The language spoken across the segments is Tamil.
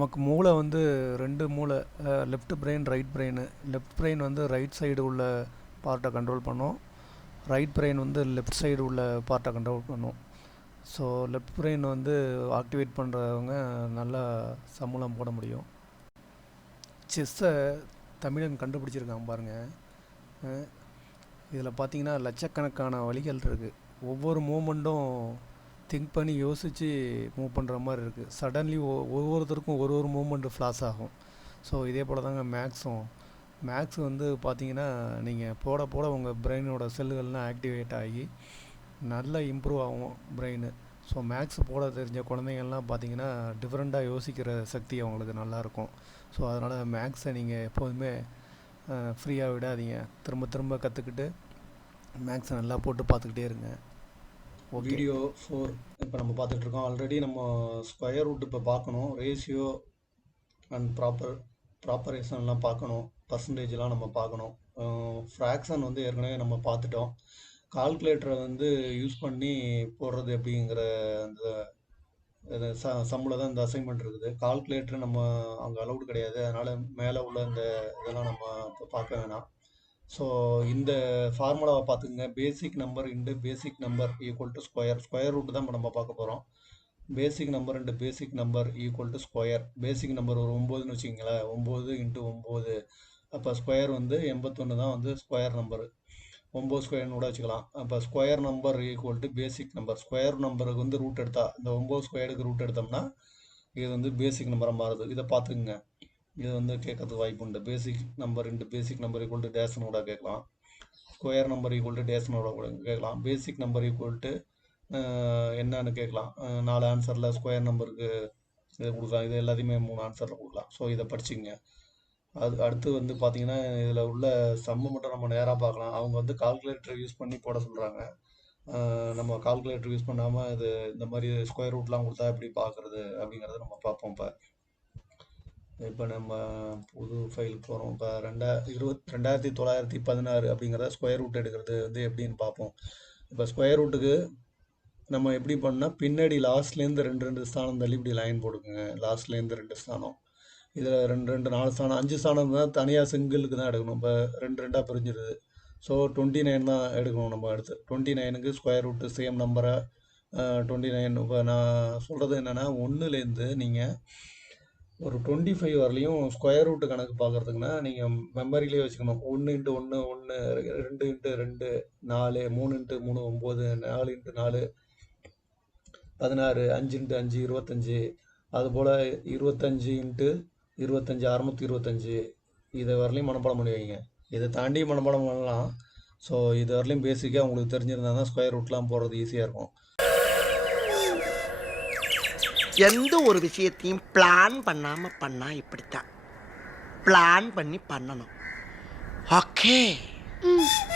நமக்கு மூளை வந்து 2 மூளை, left brain, right brain. Left brain வந்து ரைட் சைடு உள்ள பார்ட்டை கண்ட்ரோல் பண்ணும். ரைட் பிரெயின் வந்து லெஃப்ட் சைடு உள்ள பார்ட்டை கண்ட்ரோல் பண்ணும். ஸோ லெஃப்ட் பிரெயின் வந்து ஆக்டிவேட் பண்ணுறவங்க நல்லா சம்பளம் போட முடியும். செஸ்ஸை தமிழன் கண்டுபிடிச்சிருக்கான் பாருங்கள். இதில் பார்த்தீங்கன்னா லட்சக்கணக்கான வழிகள் இருக்குது. ஒவ்வொரு மூமெண்ட்டும் திங்க் பண்ணி யோசித்து மூவ் பண்ணுற மாதிரி இருக்குது. சடன்லி ஒவ்வொருத்தருக்கும் ஒரு மூமெண்ட்டு ஃப்ளாஷ் ஆகும். ஸோ இதே போல் தாங்க மேக்ஸ் வந்து பார்த்தீங்கன்னா நீங்கள் போட போட உங்கள் பிரெயினோட செல்லுகள்லாம் ஆக்டிவேட் ஆகி நல்லா இம்ப்ரூவ் ஆகும் பிரெயின். ஸோ மேக்ஸ் போட தெரிஞ்ச குழந்தைங்கள்லாம் பார்த்தீங்கன்னா டிஃப்ரெண்ட்டாக யோசிக்கிற சக்தி அவங்களுக்கு நல்லாயிருக்கும். ஸோ அதனால் மேக்ஸை நீங்கள் எப்போதுமே ஃப்ரீயாக விடாதீங்க. திரும்ப திரும்ப கற்றுக்கிட்டு மேக்ஸை நல்லா போட்டு பார்த்துக்கிட்டே இருங்க. வீடியோ 4 இப்போ நம்ம பார்த்துட்ருக்கோம். ஆல்ரெடி நம்ம ஸ்கொயர் ரூட் இப்போ பார்க்கணும். ரேஷியோ அண்ட் ப்ராப்பரேஷன்லாம் பார்க்கணும். பர்சன்டேஜ்லாம் நம்ம பார்க்கணும். ஃப்ராக்ஷன் வந்து ஏற்கனவே நம்ம பார்த்துட்டோம். கால்குலேட்டரை வந்து யூஸ் பண்ணி போடுறது எப்படிங்கிற அந்த சம்மில் தான் இந்த அசைன்மெண்ட் இருக்குது. கால்குலேட்டர் நம்ம அங்கே அலௌடு கிடையாது. அதனால் மேலே உள்ள இந்த இதெல்லாம் நம்ம இப்போ பார்க்க வேணாம். ஸோ இந்த ஃபார்முலாவை பார்த்துக்குங்க. Basic number into basic number equal to square root தான் இப்போ நம்ம பார்க்க போகிறோம். Basic number into basic number equal to square. Basic number ஒரு 9ன்னு வச்சுக்கிங்களேன். 9 இன்ட்டு 9. அப்போ ஸ்கொயர் வந்து 81 தான் வந்து ஸ்கொயர் நம்பரு. 9 ஸ்கொயர்னு கூட வச்சுக்கலாம். அப்போ square number equal to basic number. Square நம்பருக்கு வந்து ரூட் எடுத்தா இந்த 9 ஸ்கொயருக்கு ரூட் எடுத்தோம்னா இது வந்து பேசிக் நம்பராக மாறுது. இதை பார்த்துக்குங்க. இது வந்து கேட்கறதுக்கு வாய்ப்பு உண்டு. Basic number into basic number equal to டேஷ்னு கூட கேட்கலாம். ஸ்கொயர் நம்பர் ஈக்குவல் டு டேஷ்னு கூட கேட்கலாம். பேசிக் நம்பர் ஈக்குவல் டு என்னன்னு கேட்கலாம். 4 ஆன்சரில் ஸ்கொயர் நம்பருக்கு இதை கொடுக்கலாம். இது எல்லாத்தையுமே 3 ஆன்சரில் கொடுக்கலாம். ஸோ இதை படிச்சுங்க. அடுத்து வந்து பார்த்தீங்கன்னா இதில் உள்ள சம்மு மட்டும் நம்ம நேராக பார்க்கலாம். அவங்க வந்து கால்குலேட்டர் யூஸ் பண்ணி போட சொல்கிறாங்க. நம்ம கால்குலேட்டர் யூஸ் பண்ணாமல் இது இந்த மாதிரி ஸ்கொயர் ரூட்லாம் கொடுத்தா எப்படி பார்க்குறது அப்படிங்கிறத நம்ம பார்ப்போம். இப்போ நம்ம புது ஃபைலுக்கு போகிறோம். இப்போ 2916 அப்படிங்கிறத ஸ்கொயர் ரூட் எடுக்கிறது வந்து எப்படின்னு பார்ப்போம். இப்போ ஸ்கொயர் ரூட்டுக்கு நம்ம எப்படி பண்ணால் பின்னாடி லாஸ்ட்லேருந்து 2 ஸ்தானம் தள்ளி இப்படி லைன் போட்டுக்குங்க. லாஸ்ட்லேருந்து 2 ஸ்தானம். இதில் 2 4 ஸ்தானம் 5 ஸ்தானம் தான் தனியாக சிங்கிளுக்கு தான் எடுக்கணும். இப்போ 2 பிரிஞ்சிருது. ஸோ 29 தான் எடுக்கணும். நம்ம அடுத்து 29க்கு ஸ்கொயர் ரூட்டு சேம் நம்பரை 29. இப்போ நான் சொல்கிறது என்னென்னா 1லேருந்து நீங்கள் ஒரு 25 வரலையும் ஸ்கொயர் ரூட்டு கணக்கு பார்க்குறதுக்குன்னா நீங்கள் மெமரியிலே வச்சுக்கணும். 1 into 1 1, 2 into 2 4, 3 into 3 9, 4 into 4 16, 5 into 5 25, அதுபோல் 25 இன்ட்டு 25 625. இதை வரலையும் மனப்பாடம் பண்ணி வைங்க. இதை தாண்டி மனப்பாடம் பண்ணலாம். ஸோ இது வரலையும் பேசிக்காக உங்களுக்கு தெரிஞ்சிருந்தா தான் ஸ்கொயர் ரூட்லாம் போடுறது ஈஸியாக இருக்கும். எந்த ஒரு விஷயத்தையும் பிளான் பண்ணாம பண்ணா இப்படித்தான். பிளான் பண்ணி பண்ணணும். ஓகே.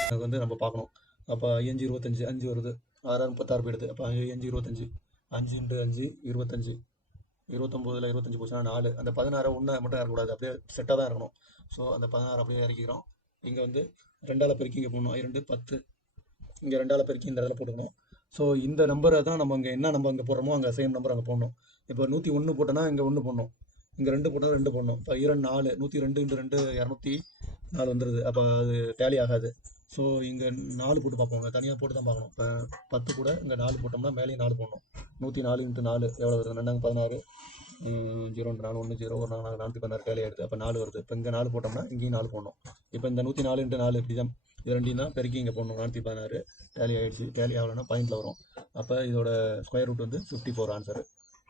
அது வந்து நம்ம பார்க்கணும். அப்போ 5 25 5 வருது. 6 36 போயிடுது. அப்போ 5 25 5 இன்ட்டு 5 25 29ல் 25 போச்சுன்னா 4. அந்த 16 1 மட்டும் இருக்கக்கூடாது. அப்படியே செட்டாக தான் இருக்கணும். ஸோ அந்த 16 அப்படியே இறக்கிக்கிறோம். இங்கே வந்து 2ஆல் பெருக்கி இங்கே போடணும். 2 10. இங்கே 2ஆல் பெருக்கி இந்த இடத்துல போட்டுக்கணும். ஸோ இந்த நம்பரை தான் நம்ம இங்கே என்ன நம்ம அங்கே போடுறோமோ அங்கே சேம் நம்பர் அங்கே போடணும். இப்போ 101 போட்டோன்னா இங்கே 1 போடணும். இங்கே 2 போட்டால் 2 போடணும். இப்போ 2 4 102 இன்ட்டு 2 204 வந்துடுது. அப்போ அது டேலி ஆகாது. ஸோ இங்கே 4 போட்டு பார்ப்போம். தனியாக போட்டு தான் பார்க்கணும். இப்போ 10 கூட இங்கே 4 போட்டோம்னா மேலேயும் 4 போடணும். 104 இன்ட்டு 4 எவ்வளோ வருது? 2 16 0 4 1 0 1 4 416 டேலி ஆகிடுது. அப்போ 4 வருது. இப்போ இங்கே 4 போட்டோம்னா இங்கேயும் 4 போடணும். இப்போ இந்த 104 இன்ட்டு 4 இப்படி தான். இது ரெண்டையும் தான் பெருக்கி இங்கே போடணும். 416 டேலி ஆகிடுச்சு. டேலி ஆகலைன்னா பாயிண்டில் வரும். அப்போ இதோட ஸ்கொயர் ரூட் வந்து 54 ஆன்சரு.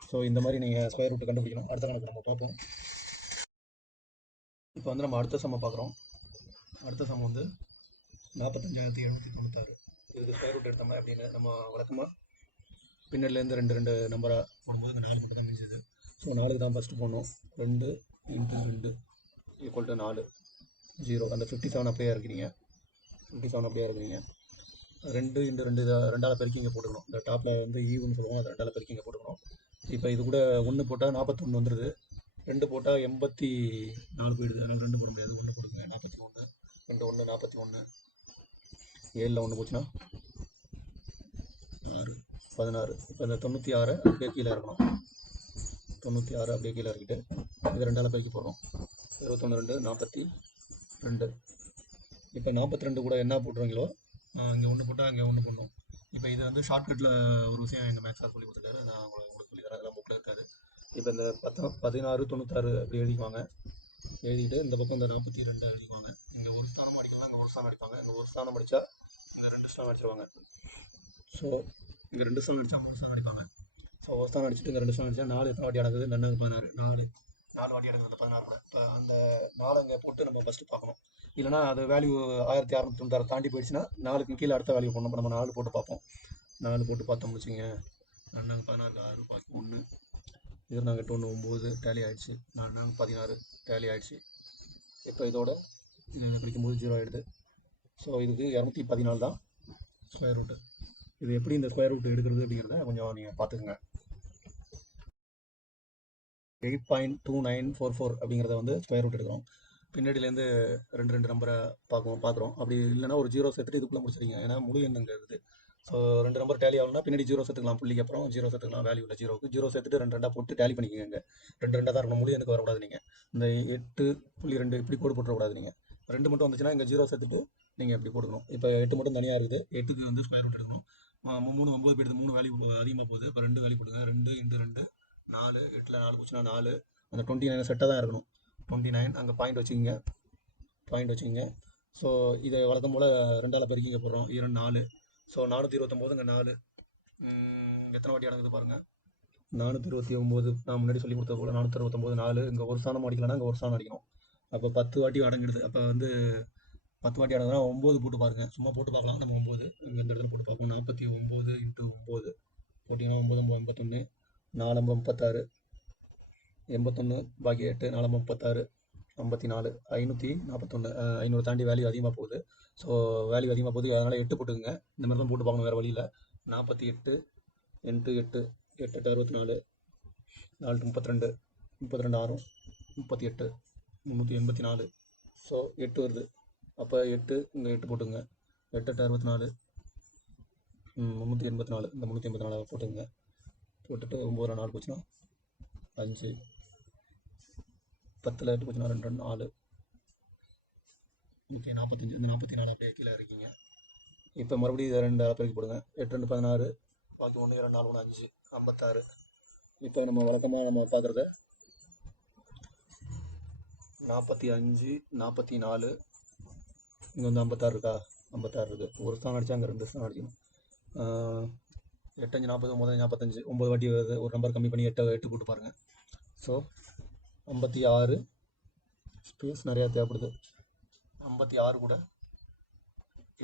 ஸோ இந்த மாதிரி நீங்கள் ஸ்கொயர் ரூட்டு கண்டுபிடிக்கணும். அடுத்த கணக்கு நம்ம பார்ப்போம். இப்போ வந்து நம்ம அடுத்த சம்மை பார்க்குறோம். அடுத்த சம் வந்து 45796. இதுக்கு ஸ்கொயர் ரூட் எடுத்தோம்னா அப்படின்னு நம்ம வழக்கமாக பின்னர்லேருந்து 2 நம்பராக போடும்போது இந்த 4 மட்டும் தான் மிஞ்சுது. ஸோ 4க்கு தான் ஃபஸ்ட்டு போடணும். 2 இன்ட்டு 2 ஈக்குவல் டு 4 0. அந்த 57 அப்படியே இருக்கிறீங்க. 57 அப்படியே இருக்கிறீங்க. 2 இன்ட்டு 2 இதை 2ஆல் பெருக்கி இங்கே போட்டுக்கணும். இந்த டாப்பில் வந்து ஈவுன்னு சொல்லுவாங்க. அதை 2ஆல் பெருக்கி இங்கே போட்டுக்கணும். இப்போ இது கூட 1 போட்டால் 41 வந்துடுது. 2 போட்டால் 84 போயிடுது. அதனால் 2 போட முடியாது. 1 போடுங்க. 41 2 1 41. 7ல் 1 போச்சுன்னா 6 16. இப்போ இந்த 96 அப்படியே கீழே இருக்கணும். 96 அப்படியே கீழே இறக்கிட்டு இது 2ஆல் பெருக்கி போடுறோம். 21 2 42. இப்போ 42 கூட என்ன போட்டுருவீங்களோ இங்கே ஒன்று போட்டால் அங்கே ஒன்று போடணும். இப்போ இது வந்து ஷார்ட்கட்டில் ஒரு விஷயம் எங்கள் மேக்ஸாக சொல்லி கொடுத்துருக்காரு, நான் உங்களுக்கு சொல்லி தரேன், அதெல்லாம் புக்கில் இருக்காது. இப்போ இந்த 16 96 அப்படி எழுதிக்குவாங்க. எழுதிட்டு இந்த பக்கம் இந்த 42 எழுதிக்குவாங்க. இங்கே ஒரு ஸ்தானம் அடிக்கலாம், இங்கே ஒரு ஸ்தானம் அடிப்பாங்க. இங்கே ஒரு ஸ்தானம் அடித்தா இங்கே 2 ஸ்தானம் அடிச்சிருவாங்க. ஸோ இங்கே 2 ஸ்தானம் அடித்தா 3 ஸ்தானம் அடிப்பாங்க. ஸோ ஒரு ஸ்தானம் அடிச்சுட்டு இங்கே 2 ஸ்தானம் அடித்தா 4 எத்தனை வாட்டி அடங்குது? 2 16 4 வாட்டி அடங்குது 16 கூட. இப்போ அந்த 4 அங்கே போட்டு நம்ம ஃபஸ்ட்டு பார்க்கணும். இல்லைனா அது வேல்யூ 1696 தாண்டி போயிடுச்சுன்னா 4க்கு கீழே அடுத்த வேல்யூ போடணும். இப்போ நம்ம 4 போட்டு பார்ப்போம். 4 போட்டு பார்த்தோம் வச்சுங்க. 2 16 6 1 இது நாங்கள் 8 1 9 டேலி ஆகிடுச்சு. 4 16 டேலி ஆகிடுச்சு. இப்போ இதோட பிடிக்கும்போது 0 ஆகிடுது. ஸோ இதுக்கு 214 தான் ஸ்கொயர் ரூட்டு. இது எப்படி இந்த ஸ்கொயர் ரூட் எடுக்கிறது அப்படிங்கிறத கொஞ்சம் நீங்கள் பார்த்துக்குங்க. 8.2944 அப்படிங்கிறத வந்து ஸ்கொயர் ரூட் எடுக்கிறோம். பின்னாடியிலேருந்து 2 நம்பரை பார்க்குறோம். அப்படி இல்லைனா ஒரு 0 சேர்த்துட்டு இதுக்குள்ளே முடிச்சிருங்க. ஏன்னா முழு எண்ணுங்க இருக்குது. ஸோ 2 நம்பர் டேலி ஆகணும்னா பின்னாடி 0 சேர்த்துக்கலாம். புள்ளிக்கு அப்புறம் 0 சேர்த்துக்கலாம். வேல்யூ இல்லை 0க்கு 0 சேர்த்துட்டு 2 போட்டு டேலி பண்ணிக்கோங்க. 2 தான் இருக்கணும். முழு எண்ணுக்கு வரக்கூடாது. நீங்கள் இந்த 8.2 இப்படி கோடு போட்டுறக்கூடாது. நீங்கள் 2 மட்டும் வந்துச்சுன்னா இங்கே 0 சேர்த்துட்டு நீங்கள் எப்படி போட்டுக்கணும். இப்போ 8 மட்டும் தனியாக இருக்குது. 8க்கு வந்து ஸ்கொயர் ரூட் எடுக்கணும். 3 9 போயிடுது. 3 வேல்யூ அதிகமாக போகுது. இப்போ 2 வேல்யூ போடுங்க. 2 × 2 4 8ல் 4 போச்சுன்னா 4. அந்த 29 செட்டாக தான் இருக்கணும். 29 அங்கே பாயிண்ட் வச்சுக்கிங்க. ஸோ இதை வழக்கம் போல் 2ஆல் பெருக்கிங்க போடுறோம். 2 4. ஸோ 429 இங்கே 4 எத்தனை வாட்டி அடங்குது பாருங்கள். 429 நான் முன்னாடி சொல்லி கொடுத்த போல் 469 4. இங்கே ஒரு ஸ்தானம் அடிக்கலன்னா இங்கே ஒரு ஸ்தானம் அடிக்கணும். அப்போ 10 வாட்டி அடங்கிடுது. அப்போ வந்து 10 வாட்டி அடங்குதுன்னா 9 போட்டு பாருங்கள். சும்மா போட்டு பார்க்கலாம். நம்ம 9 இங்கே இந்த இடத்துல போட்டு பார்ப்போம். 49 × 9 போட்டிங்கன்னா 9 81 4 36 81 பாக்கி 8 4 36 54 541. 500 தாண்டி வேல்யூ அதிகமாக போகுது. ஸோ வேல்யூ அதிகமாக போகுது. அதனால் 8 போட்டுக்குங்க. இந்த மாதிரி தான் போட்டு பார்க்கணும், வேறு வழியில். 48 8 8 8 64 4 32 32 6 38 384. ஸோ 8 வருது. அப்போ 8 இங்கே 8 போட்டுங்க. 8 8 64 384. இந்த 384 போட்டுங்க. போட்டுட்டு 9 4 போச்சுன்னா 5 10ல் 8 போச்சுன்னா 2 2 4 45. இந்த 44 அப்படியே கீழே இருக்கீங்க. இப்போ மறுபடியும் இதை 2 பெருக்கி போடுங்க. 8 2 16 பாக்கி 1 2 4 1 5 56. இப்போ நம்ம வழக்கமாக நம்ம பார்க்குறத 45 44 இங்கே வந்து 56 இருக்கா? 56 இருக்குது. ஒரு ஸ்தானம் அடித்தா அங்கே 2 ஸ்தானம் அடிக்கணும். 8 5 40 9 45 9 வாட்டி வருது. ஒரு நம்பர் கம்மி பண்ணி 8 போட்டு பாருங்கள். ஸோ 56 ஸ்பேஸ் நிறையா தேவைப்படுது. 56 கூட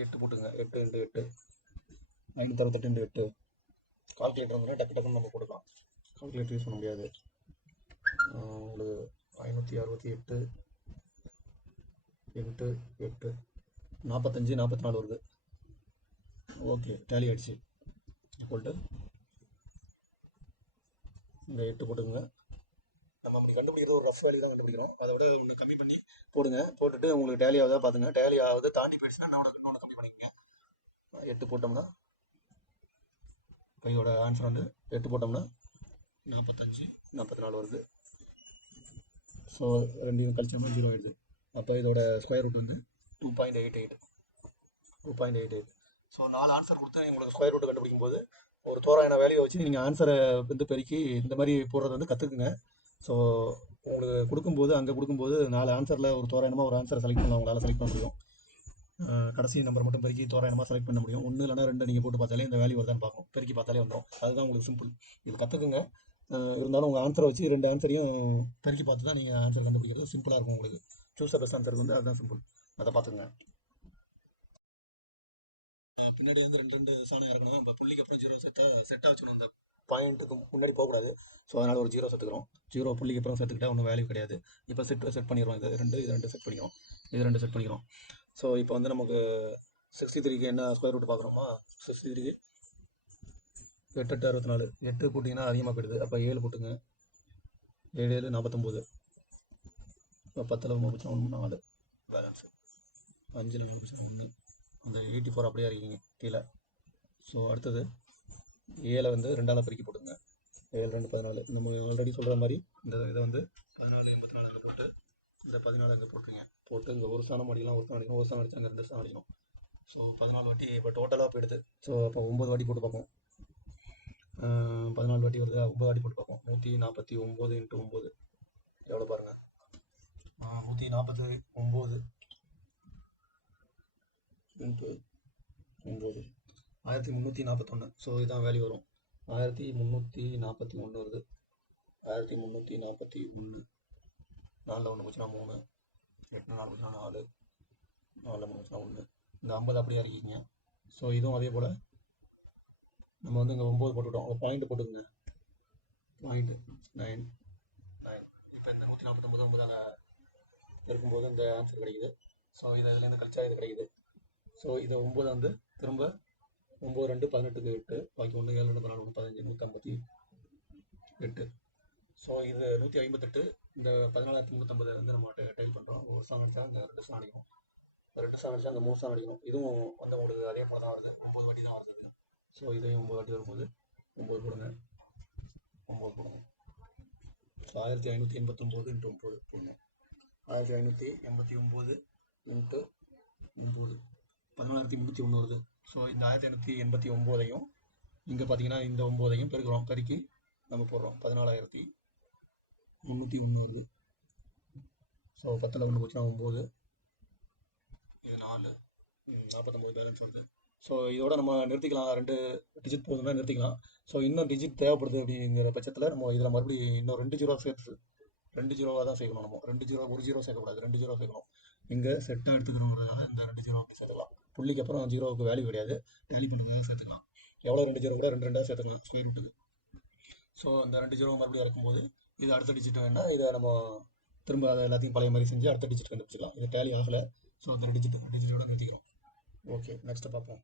8 போட்டுங்க. 8 × 8 568 × 8. கால்குலேட்டர் வந்து டக்கு டக்குன்னு நம்ம போட்டுக்கலாம். கால்குலேட்டர் யூஸ் பண்ண முடியாது. உங்களுக்கு 568 × 8 45 44 வருது. ஓகே, டேலி ஆகிடுச்சு. போட்டு இந்த 8 போட்டுங்க. நம்ம அப்படி கண்டுபிடிக்கிறது ஒரு ரஃப் வேல்யூ தான் கண்டுபிடிக்கிறோம். அதை விட ஒன்று கம்மி பண்ணி போடுங்க. போட்டுட்டு உங்களுக்கு டேலி ஆகுதா பார்த்துங்க. டேலி ஆகுது தாண்டி போயிடுச்சுன்னா இன்னொன்று கம்மி பண்ணிக்கங்க. 8 போட்டோம்னா இதோட ஆன்சர் வந்து 8 போட்டோம்னா 45 44 வருது. ஸோ 2 கழிச்சோம்னா 0 ஆகிடுது. அப்போ இதோட ஸ்கொயர் ரூட் வந்து 2.88. ஸோ 4 ஆன்சர் கொடுத்து உங்களுக்கு ஸ்கொயர் ரூட் கண்டுபிடிக்கும் போது ஒரு தோராயான வேல்யூ வச்சு நீங்கள் ஆன்சரை வந்து பெருக்கி இந்த மாதிரி போடுறது வந்து கற்றுக்குங்க. ஸோ உங்களுக்கு கொடுக்கும்போது 4 ஆன்சரில் ஒரு தோராயமாக ஒரு ஆன்சரை செலக்ட் பண்ணலாம். உங்களால் செலக்ட் பண்ண முடியும். கடைசி நம்பர் மட்டும் பெருக்கி தோராயமாக செலக்ட் பண்ண முடியும். 1 இல்லைனா 2 நீங்கள் போட்டு பார்த்தாலே இந்த வேல்யூ வருதான்னு பார்க்கணும். பெருக்கி பார்த்தாலே வந்துடும். அதுதான் உங்களுக்கு சிம்பிள். இது கற்றுக்குங்க. இருந்தாலும் உங்கள் ஆன்சரை வச்சு 2 ஆன்சரையும் பெருக்கி பார்த்து தான் நீங்கள் ஆன்சர் கண்டுபிடிக்கிறது சிம்பிளாக இருக்கும். உங்களுக்கு சூஸ் த பெஸ்ட் ஆன்சருக்கு வந்து அதுதான் சிம்பிள். அதை பார்த்துங்க. பின்னாடி வந்து 2 சாணம் இறக்கணும். இப்போ புள்ளிக்கு அப்புறம் 0 செட்டாக வச்சுக்கணும். அந்த பாயிண்ட்டுக்கு முன்னாடி போகக்கூடாது. ஸோ அதனால் ஒரு 0 சேர்த்துக்கிறோம். 0 புள்ளிக்கு அப்புறம் சேர்த்துக்கிட்டால் ஒன்றும் வேல்யூ கிடையாது. இப்போ செட் பண்ணிடுறோம். இது 2 செட் பண்ணிக்கிறோம். இது 2 செட் பண்ணிக்கிறோம். ஸோ இப்போ வந்து நமக்கு 63க்கு என்ன ஸ்கொயர் ரூட் பார்க்குறோமா? 63க்கு 8 8 64. 8 போட்டிங்கன்னா அதிகமாக போயிடுது. அப்போ 7 போட்டுங்க. 7 7 49. இப்போ 10ல் 1 போச்சுன்னா 1 4 பேலன்ஸு. 5ல் 4 போச்சுன்னா 1. அந்த 84 அப்படியே இருக்கீங்க கீழே. ஸோ அடுத்தது 7 வந்து 2ஆல் பெருக்கி போட்டுங்க. 7 2 14. நம்ம ஆல்ரெடி சொல்கிற மாதிரி இந்த இதை வந்து 14 84 அங்கே போட்டு இந்த 14 அங்கே போட்டுருங்க. போட்டு இங்கே ஒரு ஸ்தானம் அடிக்கலாம், ஒரு ஸ்தானம் அடிக்கணும், ஒரு ஸ்தானம் அடிச்சு அங்கே 2 ஸ்தானம் அடிக்கணும். ஸோ 14 வாட்டி இப்போ டோட்டலாக போயிடுது. ஸோ அப்போ 9 வாட்டி போட்டு பார்ப்போம். 14 வாட்டி வருதா, 9 வாட்டி போட்டு பார்ப்போம். 149 × 9 எவ்வளோ பாருங்கள். 149 × 9 1341. ஸோ இதுதான் வேல்யூ வரும். 1341 வருது. 1341. 4 1 போச்சுன்னா 3, 8 4 போச்சுன்னா 4, 4 3 போச்சுன்னா 1. இந்த 50 அப்படியே இறக்கிங்க. ஸோ இதுவும் அதே போல் நம்ம வந்து இங்கே 9 போட்டுவிட்டோம். பாயிண்ட் போட்டுக்கோங்க. பாயிண்ட் 9. இப்போ இந்த 149 9ஆல் இருக்கும்போது இந்த ஆன்சர் கிடைக்குது. ஸோ இதை இதுலேருந்து கழிச்சா இது கிடைக்குது. ஸோ இதை 9 வந்து திரும்ப 9 2 18க்கு 8, பாக்கி 1 7 2 14 15 158. ஸோ இது 158. இந்த 14,350 வந்து நம்ம டைல் பண்ணுறோம். ஒரு ஸ்தானம் அடித்தா இந்த 2 ஸ்தானம் அடிக்கணும், 2 ஸ்தானம் அடித்தா அந்த 3 ஸ்தானம் அடிக்கணும். இதுவும் வந்து உங்களுக்கு அதே போல தான் வருது. 9 வாட்டி தான் வருது. ஸோ இதையும் 9 வாட்டி வரும்போது 9 போடுங்க, 9 போடுங்க. ஸோ 1589 × 9 போடணும். 1589 × 9 14301 வருது. ஸோ இந்த 1589ஐயும் இங்கே பார்த்தீங்கன்னா இந்த 9ஐயும் பெருக்கிறோம். பெருக்கி நம்ம போடுறோம். 14301 வருது. ஸோ 10ல் 1 போச்சுன்னா 9, இது 4, 49 பேலன்ஸ் வருது. ஸோ இதோட நம்ம நிறுத்திக்கலாம். 2 டிஜிட் போதுன்னா நிறுத்திக்கலாம். ஸோ இன்னும் டிஜிட் தேவைப்படுது அப்படிங்கிற பட்சத்தில் நம்ம இதில் மறுபடியும் இன்னும் 2 ஜீரோ சேர்த்து 2 ஜீரோவாக தான் சேர்க்கணும். நம்ம 2 ஜீரோ, 1 ஜீரோ சேர்க்கக்கூடாது, 2 ஜீரோ சேர்க்கணும். இங்கே செட்டாக எடுத்துக்கிறோங்கிறதுனால இந்த 2 ஜீரோ அப்படி சேர்த்துக்கலாம். புள்ளிக்கு அப்புறம் ஜீரோவுக்கு வேல்யூ கிடையாது, டேலி பண்ணுறதுக்காக சேர்த்துக்கலாம். எவ்வளோ 2 ஜீரோ கூட 2 2 சேர்த்துக்கலாம் ஸ்கொயர் ரூட்டுக்கு. ஸோ இந்த 2 ஜீரோ மறுபடியும் இறக்கும்போது இது அடுத்த டிஜிட் வேண்டாம், இதை நம்ம திரும்ப அதை எல்லாத்தையும் பழைய மாதிரி செஞ்சு அடுத்த டிஜிட் கண்டுபிடிச்சிக்கலாம். இது டேலி ஆகலை. ஸோ இந்த டிஜிட்டோட நிறுத்திக்கிறோம். ஓகே, நெக்ஸ்ட்டு பார்ப்போம்.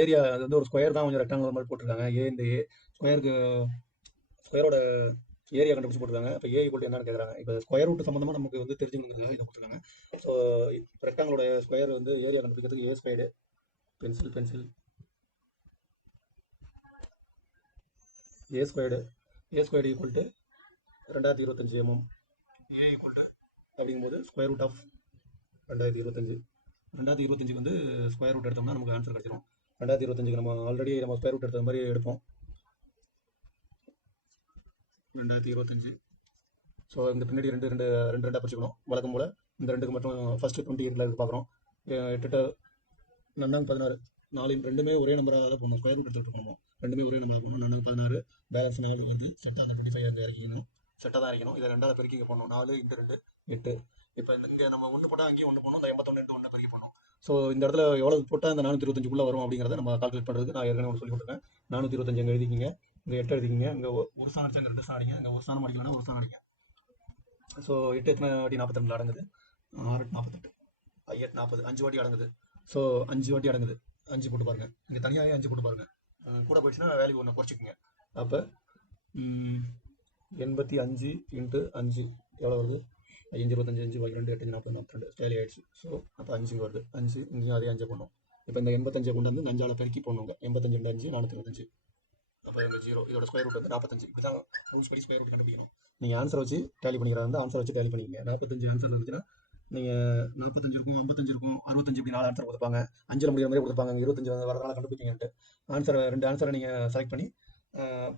ஏரியா அது வந்து ஒரு ஸ்கொயர் தான், கொஞ்சம் ரெக்டாங்குலர் மாதிரி போட்டிருக்காங்க. இந்த ஸ்கொயரோட ஏரியா கண்டுபிடிச்சி போட்டிருக்காங்க. இப்போ ஏ ஈக்குவல் என்னன்னு கேட்குறாங்க. இப்போ ஸ்கொயர் ரூட் சம்மந்தமாக நமக்கு வந்து தெரிஞ்சுக்கணுங்கிறதுக்காக இதை கொடுத்துருக்காங்க. ஸோ ரெக்டாங்களோட ஸ்கொயர் வந்து ஏரியா கண்டுபிடிக்கிறதுக்கு A squared pencil A squared equal to 2025 mm. A equal to அப்படிங்கும்போது ஸ்கொயர் ரூட் ஆஃப் 2025 வந்து ஸ்கொயர் ரூட் எடுத்தோம்னா நமக்கு ஆன்சர் கிடச்சிடும். 2025 நம்ம ஆல்ரெடி நம்ம ஸ்கொயர் ரூட் எடுத்த மாதிரி எடுப்போம். 2025. ஸோ இந்த பின்னாடி ரெண்டு ரெண்டாக பிரிச்சுக்கணும். வழக்கம் போல் இந்த 2க்கு மட்டும் ஃபஸ்ட்டு 28 பார்க்குறோம். 8 4 16 4 ரெண்டுமே ஒரே நம்பராக தான் போடணும். ஸ்கொயர் ரூட் எடுத்துகிட்டு போகணும். ரெண்டுமே ஒரே நம்பராக போகணும். 4 16 பேலன்ஸ் 4 வந்து செட்டாக அந்த 25 அங்கே இறக்கிக்கணும். செட்டாக தான் இறக்கணும். இதை 2ஆல் பெருக்கி இங்கே போடணும். 4 × 2 8. இப்போ இங்கே நம்ம 1 போட்டால் அங்கேயும் 1 போடணும். இந்த 81 × 1 பெருக்கி போடணும். ஸோ இந்த இடத்துல எவ்வளோ போட்டால் இந்த 425 வரும் அப்படிங்கிறத நம்ம கால்குலேட் பண்ணுறதுக்கு நான் ஏற்கனவே சொல்லி கொடுத்தேன். 425 அங்கே எழுதிக்கிங்க, இங்கே 8 எழுதிக்கிங்க. இங்கே ஒரு ஸ்தானம் அடிச்சா 2 ஸ்தானம் அடிங்க, இங்கே ஒரு ஸ்தானம் அடிக்கலன்னா ஒரு ஸ்தானம் அடிங்க. ஸோ 8 எத்தனை வாட்டி 42 அடங்குது? 6 48, 8 40, 5 வாட்டி அடங்குது. ஸோ 5 வாட்டி அடங்குது. 5 போட்டு பாருங்கள். இங்கே தனியாகவே 5 போட்டு பாருங்கள். கூட போயிடுச்சுன்னா வேல்யூ ஒன்று குறைச்சிக்கோங்க. அப்போ 85 × 5 எவ்வளோ வருது? 5 25 5 பாக்கி 2 8 40 42 ஸ்டைலி ஆகிடுச்சு. ஸோ அப்போ 5 இங்கே வருது. 5 இங்கேயும் அதே 5 போடணும். இப்போ இந்த 85 கொண்டு வந்து 5ஆல் பெருக்கி போடணுங்க. 85 × 5 425. அப்போ இங்கே 0. இதோட ஸ்கொயர் ரூட் வந்து 45. இப்படி தான் ரூல்ஸ் படி ஸ்கொயர் ரூட் கண்டுபிடிக்கணும். நீங்கள் ஆன்சர் வச்சு டேலி பண்ணிக்கிறதா இருந்தால் ஆன்சர் வச்சு டேலி பண்ணிக்கங்க. 45 ஆன்சர் இருந்துச்சுன்னா நீங்கள் 45 இருக்கும், 55 இருக்கும், 65 இப்படி 4 ஆன்சர் கொடுப்பாங்க. 5ல் முடிகிற மாதிரி கொடுப்பாங்க. 25 வரதுனால கண்டுபிடிச்சிங்கன்ட்டு ஆன்சர் 2 ஆன்சரை நீங்கள் செலக்ட் பண்ணி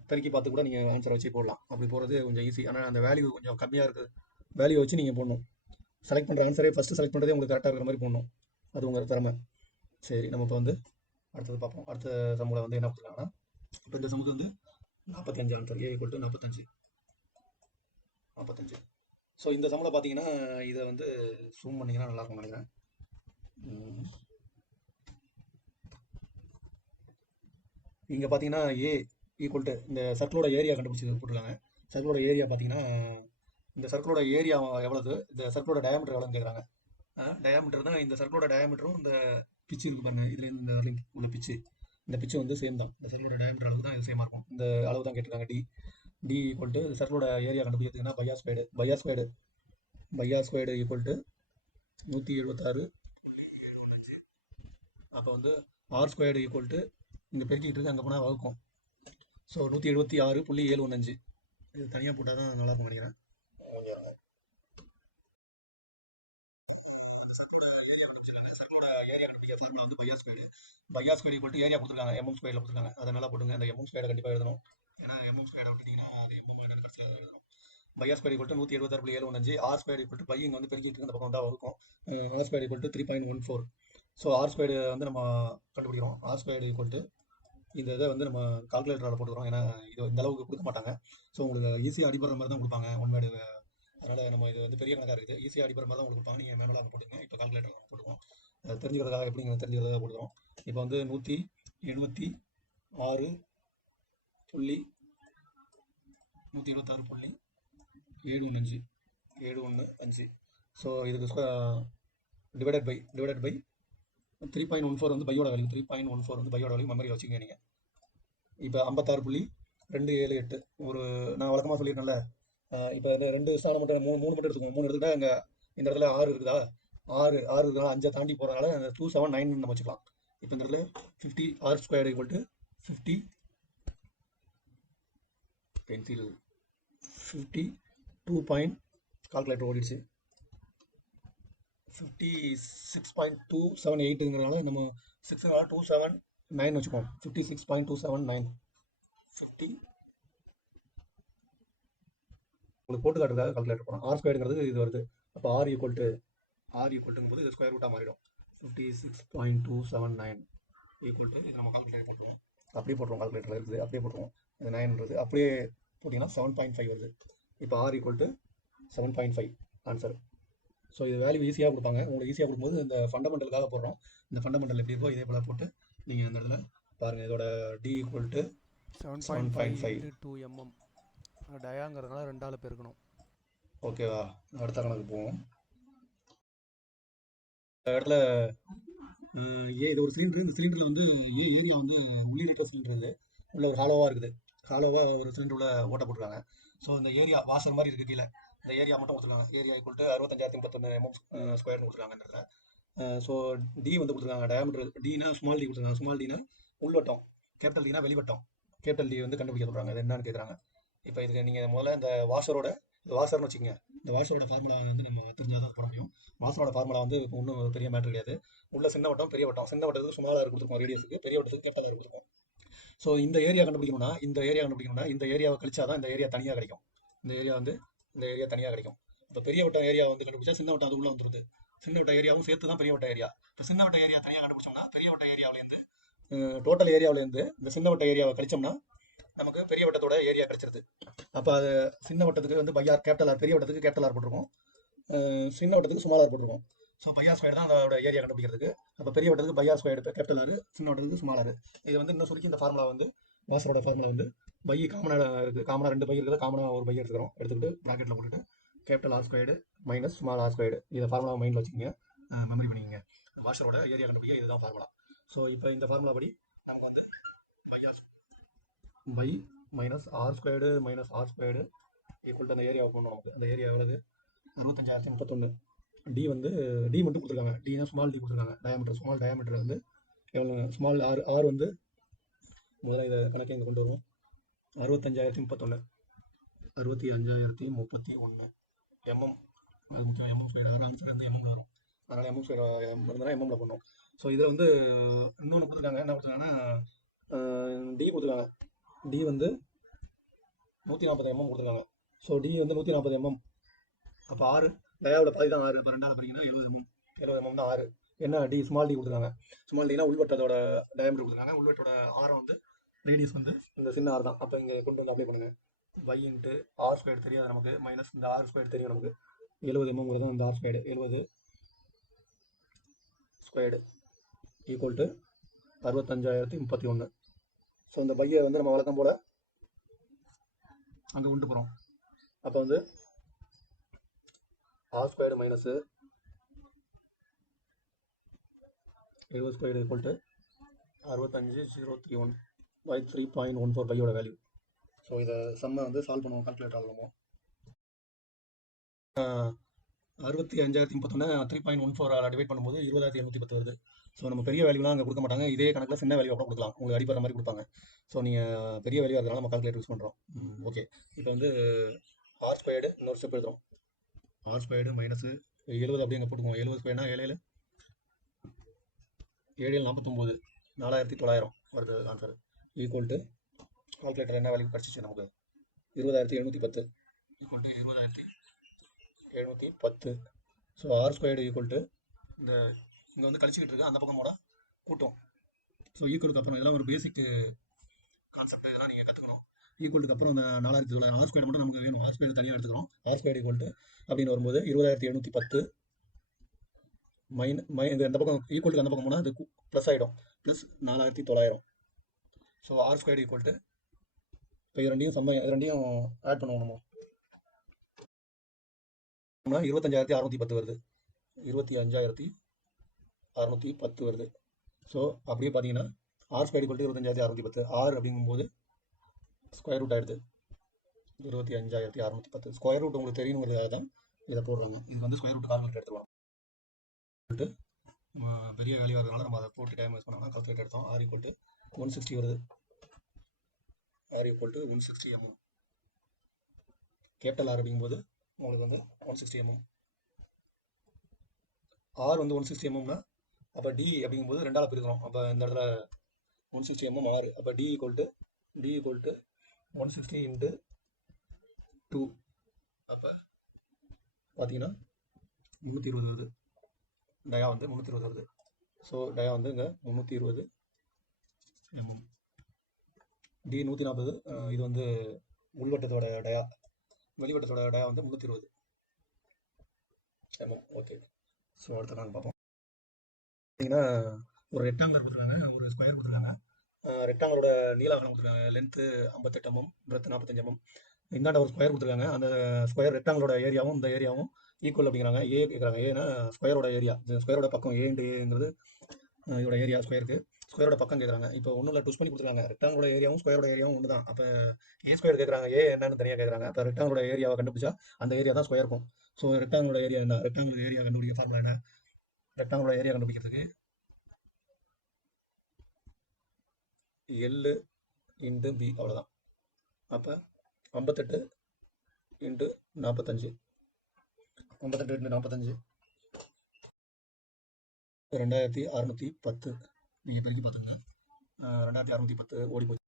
பெருக்கி பார்த்து கூட நீங்கள் ஆன்சரை வச்சு போடலாம். அப்படி போகிறது கொஞ்சம் ஈஸி. ஆனால் அந்த வேல்யூ கொஞ்சம் கம்மியாக இருக்குது. வேல்யூ வச்சு நீங்கள் போடணும். செலக்ட் பண்ணுற ஆன்சரே ஃபஸ்ட்டு செலக்ட் பண்ணுறதே உங்களுக்கு கரெக்டாக இருக்கிற மாதிரி போடணும். அது உங்கள் திறமை. சரி, நம்ம இப்போ வந்து அடுத்தது பார்ப்போம். அடுத்த சம்மில் வந்து என்ன கொடுத்துருக்காங்கன்னா, இப்போ இந்த சமுக்கு வந்து 45 answer. A equal to 45. So இந்த சம்மில் பார்த்தீங்கன்னா இதை வந்து ஜூம் பண்ணிங்கன்னா நல்லாயிருக்கும்னு நினைக்கிறேன். இங்கே பார்த்தீங்கன்னா ஏ ஈக்குவல் டு இந்த சர்க்கிளோட ஏரியா கண்டுபிடிச்சி போட்டிருக்காங்க. சர்க்கிளோட ஏரியா பார்த்தீங்கன்னா இந்த சர்க்கிளோட ஏரியா எவ்வளவு, இந்த சர்க்கிளோட டயாமீட்டர் எவ்வளோன்னு கேட்குறாங்க. டயாமீட்டர் தான் இந்த சர்க்கிளோட டயாமீட்டரும் இந்த பிச்சு இருக்கு பாருங்க. இதுலேருந்து இந்த வரலையும் உள்ள பிச்சு, இந்த பிச்சு வந்து சேம் தான். இந்த சர்க்கிளோட டயாமீட்டர் அளவு தான் இது சேமாக இருக்கும். இந்த அளவு தான் கேட்டிருக்காங்க. டி ஈக்குவல் டு சர்க்கிளோட ஏரியா கண்டுபிடிக்கிறதுக்குன்னா பையா ஸ்கொயர்டு ஈக்குவல் டு 176. அப்போ வந்து ஆர் ஸ்கொயர்டு ஈக்குவல் டு இங்கே பெருக்கிட்டு இருக்கு, அங்கே போனால் வகுக்கும். ஸோ 176.715 இது தனியாக போட்டால் தான் நல்லாயிருக்கும் நினைக்கிறேன். கொஞ்சம் இருங்க. சர்க்கிளோட ஏரியா கண்டுபிடிக்க ஃபார்முலா வந்து பையா ஸ்கொயர் ஈக்குவல் டு ஏரியா கொடுத்துருக்காங்க, எம்எம் ஸ்கொயரில் கொடுத்துருக்காங்க. அதை நல்லா போட்டுங்க. அந்த எம்எம் ஸ்கொயரை கண்டிப்பாக எழுதணும். ஏன்னா எம்எம் ஸ்கொயரை விட்டுட்டீங்கன்னா அது எம்எம் என்னன்னு கடைசியில் எழுதணும். பையா square equal to 176.715. R square equal to pi இங்கே வந்து பெருக்கிட்டு இந்த பக்கம் தான் வகுக்கும். R square equal to 3.14. So R square வந்து நம்ம கண்டுபிடிக்கிறோம். ஆர் ஸ்கொயர் ஈக்குவல் டு இந்த இதை வந்து நம்ம கால்குலேட்டரில் போட்டுக்கிறோம். ஏன்னா இது இந்த அளவுக்கு கொடுக்க மாட்டாங்க. ஸோ உங்களுக்கு ஈஸியாக அடிபடுற மாதிரி தான் கொடுப்பாங்க ஒன் வேர்டு. அதனால் நம்ம இது வந்து பெரிய கணக்காக இருக்குது. ஈஸியாக அடிபடுற மாதிரி தான் உங்களுக்கு கொடுப்பாங்க. நீங்கள் மேனுவலாக போட்டுங்க. இப்போ கால்குலேட்டர் போட்டுக்கோம். தெரிஞ்சுக்கிறதுக்காக எப்படிங்க தெரிஞ்சுக்கிறதா போட்டுக்கிறோம். இப்போ வந்து 176.715. ஸோ இதுக்கு டிவைடட் பை 3.14 வந்து பையோட வேல்யூ. 3.14 வந்து பையோட வேல்யூ. மெமரி வச்சுக்கோங்க நீங்கள். இப்போ 56.278 ஒரு நான் வழக்கமாக சொல்லியிருக்கேன்ல. இப்போ இந்த 2 ஸ்தானம் மட்டும் 3 மட்டும் எடுத்துக்கோங்க. 3 எடுத்துக்கிட்டா இங்கே இந்த இடத்துல 6 இருக்குதா, 6 இருக்குதா, 5 தாண்டி போகிறதுனால 279 நம்ம வச்சுக்கலாம். இப்போ இந்த இடத்துல 50 R square equal to 50 pencil 52 point calculator ஓடிடுச்சு. 56.278ங்கிறதுனால நம்ம 6.279 வச்சுக்கோம். 56.279 50 உங்களுக்கு போட்டு காட்டுறதுக்காக கால்குலேட்டர் போகிறோம். ஆர் ஸ்கொயருங்கிறது இது வருது. அப்போ ஆர் ஈக்குவல்ட்டுங்கும் போது இது ஸ்கொயர் ரூட்டாக மாறிடும். 56.279 ஈக்குவல் டு இது நம்ம கால்குலேட்டர் போட்டுருவோம். அப்படியே போட்டுருவோம். கால்குலேட்டர் இருக்குது அப்படியே போட்டுருவோம். இது 9ன்றது அப்படியே போட்டிங்கன்னா 7.5 வருது. இப்போ R equal to 7.5 answer. So இது வேல்யூ ஈஸியாக கொடுப்பாங்க. உங்களுக்கு ஈஸியாக கொடுக்கும்போது இந்த ஃபண்டமெண்டலுக்காக போடுறோம். இந்த ஃபண்டமெண்டல் எப்படி இருக்கோ இதே போல் போட்டு நீங்கள் இந்த இடத்துல பாருங்கள். இதோட டி ஈக்குவல் டு 7.5 2 mm டயாங்கிறதுனால 2ஆல் பெருக்கணும். ஓகேவா? அடுத்த கணக்கு போவோம். இந்த இடத்துல இது ஒரு சிலிண்டர். இந்த சிலிண்டரில் வந்து ஏரியா வந்து உள்ளிட்ட சிலிண்டர் இருக்குது. உள்ள ஒரு ஹாலோவாக இருக்குது. ஹாலோவாக ஒரு சிலிண்டர் உள்ள ஓட்ட போட்டுருக்காங்க. ஸோ இந்த ஏரியா வாசர் மாதிரி இருக்குது. கீழே இந்த ஏரியா மட்டும் கொடுத்துருக்காங்க. ஏரியா ஈக்குவல் டு 65,31 mm ஸ்கொயர்னு கொடுத்துருக்காங்க இந்த இடத்துல. ஸோ டி வந்து கொடுத்துருக்காங்க. டயாமீட்டர் டினா ஸ்மால் டி கொடுத்துருக்காங்க. ஸ்மால் டினா உள்வட்டம், கேபிட்டல் டினா வெளிவட்டம். கேபிட்டல் டி வந்து கண்டுபிடிக்க சொல்கிறாங்க. அது என்னன்னு கேட்குறாங்க. இப்போ இதுக்கு நீங்கள் முதல்ல இந்த வாசர்னு வச்சுக்கோங்க. இந்த வாசரோட ஃபார்முலா வந்து நம்ம தெரிஞ்சால் தான் போட முடியும். வாசரோட ஃபார்முலா வந்து இப்போ ஒன்றும் பெரிய மேட்ரு கிடையாது. உள்ள சின்ன வட்டம், பெரிய வட்டம். சின்ன வட்டத்துக்கு ஸ்மாலாக கொடுத்துருக்கோம் ரேடியஸுக்கு, பெரிய வட்டத்துக்கு கேபிட்டலாக கொடுத்துருக்கோம். ஸோ இந்த ஏரியா கண்டுபிடிக்கணும்னா இந்த ஏரியாவை கழிச்சா தான் இந்த ஏரியா தனியாக கிடைக்கும். இந்த ஏரியா தனியாக கிடைக்கும். இப்போ பெரிய வட்டம் ஏரியா வந்து கண்டுபிடிச்சா சின்ன வட்டம் அது உள்ள வந்துருது. சின்ன வட்ட ஏரியாவும் சேர்த்து தான் பெரிய வட்ட ஏரியா. இப்போ சின்ன வட்ட ஏரியா தனியாக கண்டுபிடிச்சோம்னா பெரிய வட்ட ஏரியாவிலேருந்து டோட்டல் ஏரியாவிலேருந்து இந்த சின்ன வட்ட ஏரியாவை கழிச்சோம்னா நமக்கு பெரிய வட்டத்தோட ஏரியா கிடைச்சிருது. அப்போ அது சின்ன வட்டத்துக்கு வந்து பையார் கேபிட்டல் ஆர், பெரிய வட்டத்துக்கு கேபிட்டல் ஆர் போட்டிருக்கோம், சின்ன வட்டத்துக்கு ஸ்மால் ஆர் போட்டிருக்கோம். ஸோ பையார் ஸ்கொயர் தான் அதோட ஏரியா கண்டுபிடிக்கிறதுக்கு. அப்போ பெரிய வட்டத்துக்கு பையார் ஸ்கொயர் கேபிட்டல் ஆர், சின்ன வட்டத்துக்கு ஸ்மால் ஆர். இது வந்து இன்னும் சுருக்கி இந்த ஃபார்முலா வந்து வாசரோட ஃபார்முலா வந்து பை காமனாக இருக்குது. காமனாக 2 பை இருக்குது. காமனாக ஒரு பை எடுத்துக்கிட்டு ப்ராக்கெட்டில் போட்டுட்டு capital R squared minus small R squared. இதை ஃபார்முலா மைண்டில் வச்சுக்கோங்க, மெமரி பண்ணிக்கோங்க. வாஷரோட ஏரியா கண்டுபிடிக்க இதுதான் ஃபார்முலா. ஸோ இப்போ இந்த ஃபார்முலா படி நமக்கு வந்து pi minus R squared minus R squared equal to அந்த ஏரியாவை போடணும். நமக்கு அந்த ஏரியா எவ்வளவு? 65,31. டி வந்து டி மட்டும் கொடுத்துருக்காங்க. டினா ஸ்மால் டி கொடுத்துருக்காங்க. ஸ்மால் டயாமீட்டர் வந்து எவ்வளோ? ஸ்மால் ஆர் வந்து முதல்ல இதை கணக்கை இங்கே கொண்டு வருவோம். 65,031 எம்எம். அது முக்கியம். எம்எம் ஸ்கொயர் ஆன்சர் வந்து எம்எம்ல வரும். அதனால் எம்எம் ஸ்கொயர் இருந்தால் எம்எம்ல பண்ணணும். ஸோ இதில் வந்து இன்னொன்று கொடுத்துருக்காங்க. என்ன கொடுத்துருக்காங்கன்னா டி கொடுத்துருக்காங்க. டி வந்து 140 mm கொடுத்துருக்காங்க. ஸோ டி வந்து 140 mm. அப்போ ஆறு டயாவில் பாதி தான் 6. இப்போ 2ஆல் பார்த்தீங்கன்னா 70 mm தான் 6. என்ன டி ஸ்மால் டி கொடுத்துருக்காங்க. ஸ்மால் டினா உள்வட்டத்தோட டயாமீட்டர் கொடுத்துருக்காங்க. உள்வட்டோட ஆரம் வந்து ரேடியஸ் வந்து இந்த சின்ன ஆர் தான். அப்போ இங்கே கொண்டு வந்து அப்ளை பண்ணுங்கள். பை இன்ட்டு ஆர் ஸ்கொயர் தெரியாது நமக்கு, மைனஸ் இந்த ஆர் ஸ்கொயர் தெரியும் நமக்கு. 70 mm தான் இந்த R squared. 70 squared equal to 65,031. So இந்த பையை வந்து நம்ம வழக்கம் போல் அங்கே கொண்டு போகிறோம். அப்போ வந்து R squared minus 70 squared equal to 65,031 pi 3.14 பையோட வேல்யூ. ஸோ இதை சம்மை வந்து சால்வ் பண்ணுவோம் கால்குலேட்டர் ஆகலாமோ. 65,031 3.14 டிவைட் பண்ணும்போது 20,710 வருது. ஸோ நம்ம பெரிய வேல்யூலாம் அங்கே கொடுக்க மாட்டாங்க. இதே கணக்கில் சின்ன வேல்யூ கூட கொடுக்கலாம், உங்களுக்கு அடிப்படுற மாதிரி கொடுப்பாங்க. ஸோ நீங்கள் பெரிய வேல்யூ அதனால நம்ம கால்குலேட்டர் யூஸ் பண்ணுறோம். ஓகே, இப்போ வந்து ஆர் ஸ்கொயர்டு இன்னொரு ஸ்டெப் எழுதுறோம். ஆர் ஸ்கொயர்டு மைனஸ் 70 அப்படியே அங்கே போட்டுக்குவோம். 70 ஸ்கொயர்னா 7 49 4900 வருது ஆன்சர். ஈக்குவல் டு கால்குலேட்டர் என்ன வேல்யூ கிடச்சிச்சு நமக்கு 20,710 equal to 20,710. So R squared equal to இந்த இங்கே வந்து கழிச்சிக்கிட்டு இருக்கு அந்த பக்கமோட கூட்டம். ஸோ ஈக்குவலுக்கு அப்புறம் இதெல்லாம் ஒரு பேசிக் கான்செப்ட், இதெல்லாம் நீங்கள் கற்றுக்கணும். ஈக்குவலுக்கு அப்புறம் அந்த 4,900 ஆர் ஸ்கொயர் மட்டும் நமக்கு வேணும். ஆர் ஸ்கொயர் தனியாக எடுத்துக்கிறோம். ஆர் ஸ்கொயர் ஈக்குவல் டு அப்படின்னு வரும்போது 20,710 இந்த பக்கம் ஈக்குவலுக்கு அந்த பக்கம் போனால் அது ப்ளஸ் ஆகிடும், plus 4,900. So R square equal to இப்போ இது ரெண்டையும் ஆட் பண்ணுவோம் நம்ம. 25,610 வருது. 25,610 வருது. ஸோ அப்படியே பார்த்தீங்கன்னா R square equal to 25,610. R அப்படிங்கும்போது ஸ்கொயர் ரூட் ஆகிடுது 25,610. ஸ்கொயர் ரூட் உங்களுக்கு தெரியணுங்கிறதுக்காக தான் இதை போடுறாங்க. இது வந்து ஸ்கொயர் ரூட் கால்குலேட்டர் எடுத்துக்கலாம். பெரிய வேல்யூ வரதுனால நம்ம அதை போட்டு டைம் யூஸ் பண்ணோம்னா கால்குலேட்டர் எடுத்தோம். ஆர் ஈக்குவல் டு 160 வருது. R equal to 160 mm. Capital R அப்படிங்கும்போது உங்களுக்கு வந்து 160 mm. ஆர் வந்து 160 mmனா அப்போ டி அப்படிங்கும்போது ரெண்டால் பிரிக்கிறோம். அப்போ இந்த இடத்துல 160 mm ஆர். அப்போ டி ஈக்குவல் டு 160 × 2. அப்போ பார்த்தீங்கன்னா 320 வருது. டயா வந்து 320 வருது. ஸோ டயா வந்து இங்கே 320 mm. டி 140. இது வந்து உள்வட்டத்தோட டயா, வெளிவட்டத்தோட டயா வந்து 320 mm. ஓகே, ஸோ அடுத்த நாங்கள் பார்ப்போம். பார்த்தீங்கன்னா ஒரு ரெக்டாங்குலர் கொடுத்துருக்காங்க, ஒரு ஸ்கொயர் கொடுத்துருக்காங்க. ரெக்டாங்கிளோட நீளம் கொடுத்துருக்காங்க. Length 58 mm, breadth 45 mm. இந்தாண்ட ஒரு ஸ்கொயர் கொடுத்துருக்காங்க. அந்த ஸ்கொயர் ரெக்டாங்கிளோட ஏரியாவும் இந்த ஏரியாவும் ஈக்குவல் அப்படிங்கிறாங்க. ஏ கேட்குறாங்க. ஏன்னா ஸ்கொயரோட ஏரியா, ஸ்கொயரோட பக்கம் ஏங்கிறது இதோட ஏரியா ஸ்கொயருக்கு. ஸ்கொயரோட பக்கம் கேட்குறாங்க. இப்போ ஒன்றும் இல்லை, ட்விஸ்ட் பண்ணி கொடுத்துருக்காங்க. ரெக்டாங்கிளோட ஏரியாவும் ஸ்கொயரோட ஏரியாவும் ஒன்று தான். அப்போ ஏ ஸ்கொயர் கேட்குறாங்க, ஏ என்னன்னு தனியாக கேட்குறாங்க. அப்போ ரெக்டாங்கிளோட ஏரியாவை கண்டுபிடிச்சா அந்த ஏரியா தான் ஸ்கொயர் இருக்கும். ஸோ ரெக்டாங்கிளோட ஏரியா என்ன, ரெக்டாங்கிள் ஏரியா கண்டுபிடிக்க ஃபார்முலா என்ன, ரெக்டாங்கிளோட ஏரியா கண்டுபிடிக்கிறதுக்கு எல் இன்ட்டு பி, அவ்வளோதான். அப்போ 58 × 45, 58 × 45 2610. நீங்கள் பெருக்கி பார்த்துங்க. 2610 ஓடி போச்சு.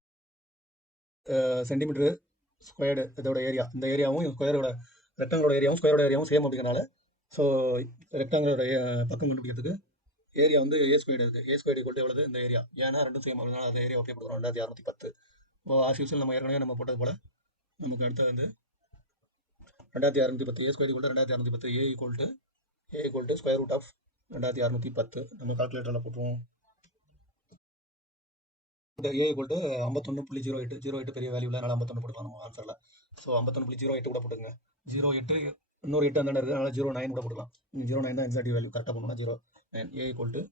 சென்டிமீட்டரு ஸ்கொயர்டு இதோட ஏரியா, இந்த ஏரியாவும் ஸ்கொயரோட ரெக்டாங்கிளோட ஏரியாவும் ஸ்கொயரோட ஏரியாவும் சேம் அப்படிங்கிறனால ஸோ ரெக்டாங்கிளோட பக்கம் கண்டுபிடிக்கிறதுக்கு ஏரியா வந்து ஏ ஸ்கொயர்டு இருக்குது. ஏ ஸ்கொயர்டு கொண்டு எவ்வளவு இந்த ஏரியா, ஏன்னா ரெண்டும் சேம் அப்படினால அந்த ஏரியா ஓகே கொடுக்குறோம் 2610. இப்போ ஆஸ் யூஸ்வல் நம்ம ஏற்கனவே நம்ம போட்டது போல் நமக்கு அடுத்தது வந்து 2610. A square equal to 2610. A equal to square root of 2610. நம்ம கால்குலேட்டரில் போட்டுருவோம். ஏ ஈக்குவல் டு 51.08 பெரிய வேல்யூ இல்லை, அதனால் 51 போட்டுக்கலாம் நம்ம ஆன்சரில். ஸோ 51.08 கூட போட்டுங்க. 08 இன்னொரு 8 அந்த இருக்குது, அதனால் 09 கூட போட்டுக்கலாம். 09 தான் எக்ஸாக்ட் வேல்யூ, கரெக்டாக பண்ணணும்னா 09. ஏ ஈக்குவல் டு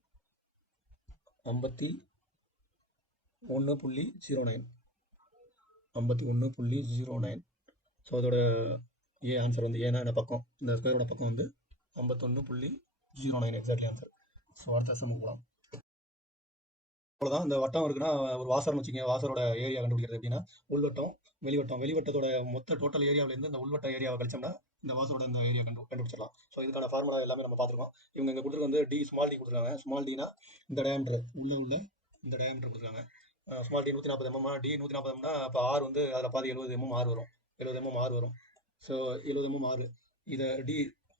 51.09. 51.09. ஸோ அதோட ஏ ஆன்சர் வந்து ஏன்னா பக்கம் இந்த ஸ்கொயரோட பக்கம் வந்து 51.09 எக்ஸாக்ட்லி ஆன்சர். ஸோ அடுத்த சம் போகலாம். அவ்வளோதான். இந்த வட்டம் இருக்குன்னா ஒரு வாசர்னு வச்சுக்கோங்க. வாசரோட ஏரியா கண்டுபிடிக்கிறது எப்படின்னா உள்வட்டம் வெளிவட்டத்தோட மொத்த டோட்டல் ஏரியாவிலேருந்து இந்த உள்வட்ட ஏரியாவை கழிச்சோம்னா இந்த வாசரோட இந்த ஏரியா கண்டுபிடிச்சிடலாம். ஸோ இதுக்கான ஃபார்முலா எல்லாமே நம்ம பார்த்துருக்கோம். இவங்க இங்கே கொடுத்துருக்கு வந்து டி ஸ்மால் டி கொடுத்துருக்காங்க. ஸ்மால் டினா இந்த டயாமீட்டர் உள்ள இந்த டயாமீட்டர் கொடுத்துருக்காங்க. ஸ்மால் டி 140 mm, டி 140 mmனா அப்போ ஆர் வந்து அதில் பாதி 70 mm ஆர் வரும். 70 mm ஆர் வரும். So 70 mm R. இதை டி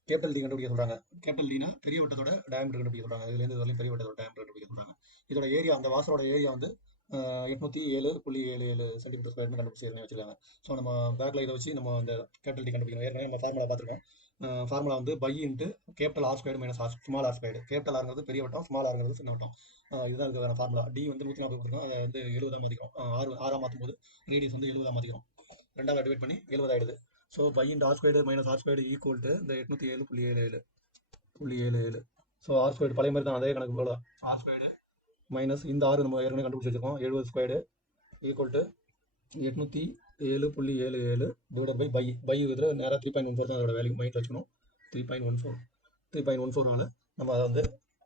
கேபிட்டல் டி கண்டுபிடிக்க சொல்கிறாங்க. கேபிட்டல் டினா பெரிய வட்டத்தோட டயாமீட்டர் கண்டுபிடிக்க சொல்கிறாங்க. இதுலேருந்து இதுவரையும் பெரிய வட்டத்தோட டயாமீட்டர் கண்டுபிடிக்க சொல்கிறாங்க. இதோட ஏரியா, அந்த வாசரோட ஏரியா வந்து 807.77 சென்டிமீட்டர் ஸ்கொயர்னு கண்டுபிடிச்சி வச்சுருக்காங்க. ஸோ நம்ம பேக்கில் இதை வச்சு நம்ம அந்த கேபிட்டல் டி கண்டுபிடிக்கணும். ஏற்கனவே நம்ம ஃபார்முலா பார்த்துருக்கோம். ஃபார்முலா வந்து pi into capital R square minus R small R square. Capital ஆருங்கிறது பெரிய வட்டம், ஸ்மால் ஆருங்கிறது சின்ன வட்டம். இதுதான் இதுக்கான ஃபார்முலா. டி வந்து 140 கொடுத்துருக்கோம், அதை வந்து 70 மாற்றிக்கிறோம். ஆறாக மாற்றும் போது ரேடியஸ் வந்து 70 மாற்றிக்கிறோம். ரெண்டாவது டிவைட் பண்ணி 70 ஆகிடுது. So pi into R square minus R square equal to இந்த 807.77. ஸோ ஆர் ஸ்கொயர் பழைய மாதிரி தான், அதே கணக்கு போல. ஆர் ஸ்கொயர் மைனஸ் இந்த ஆறு நம்ம ஏற்கனவே கண்டுபிடிச்சி வச்சிருக்கோம் 70 squared equal to 807.77 divide by இதில் நேராக 3.14 தான் அதோட வேல்யூ மைண்ட் வச்சுக்கணும். 3.14 நம்ம அதை வந்து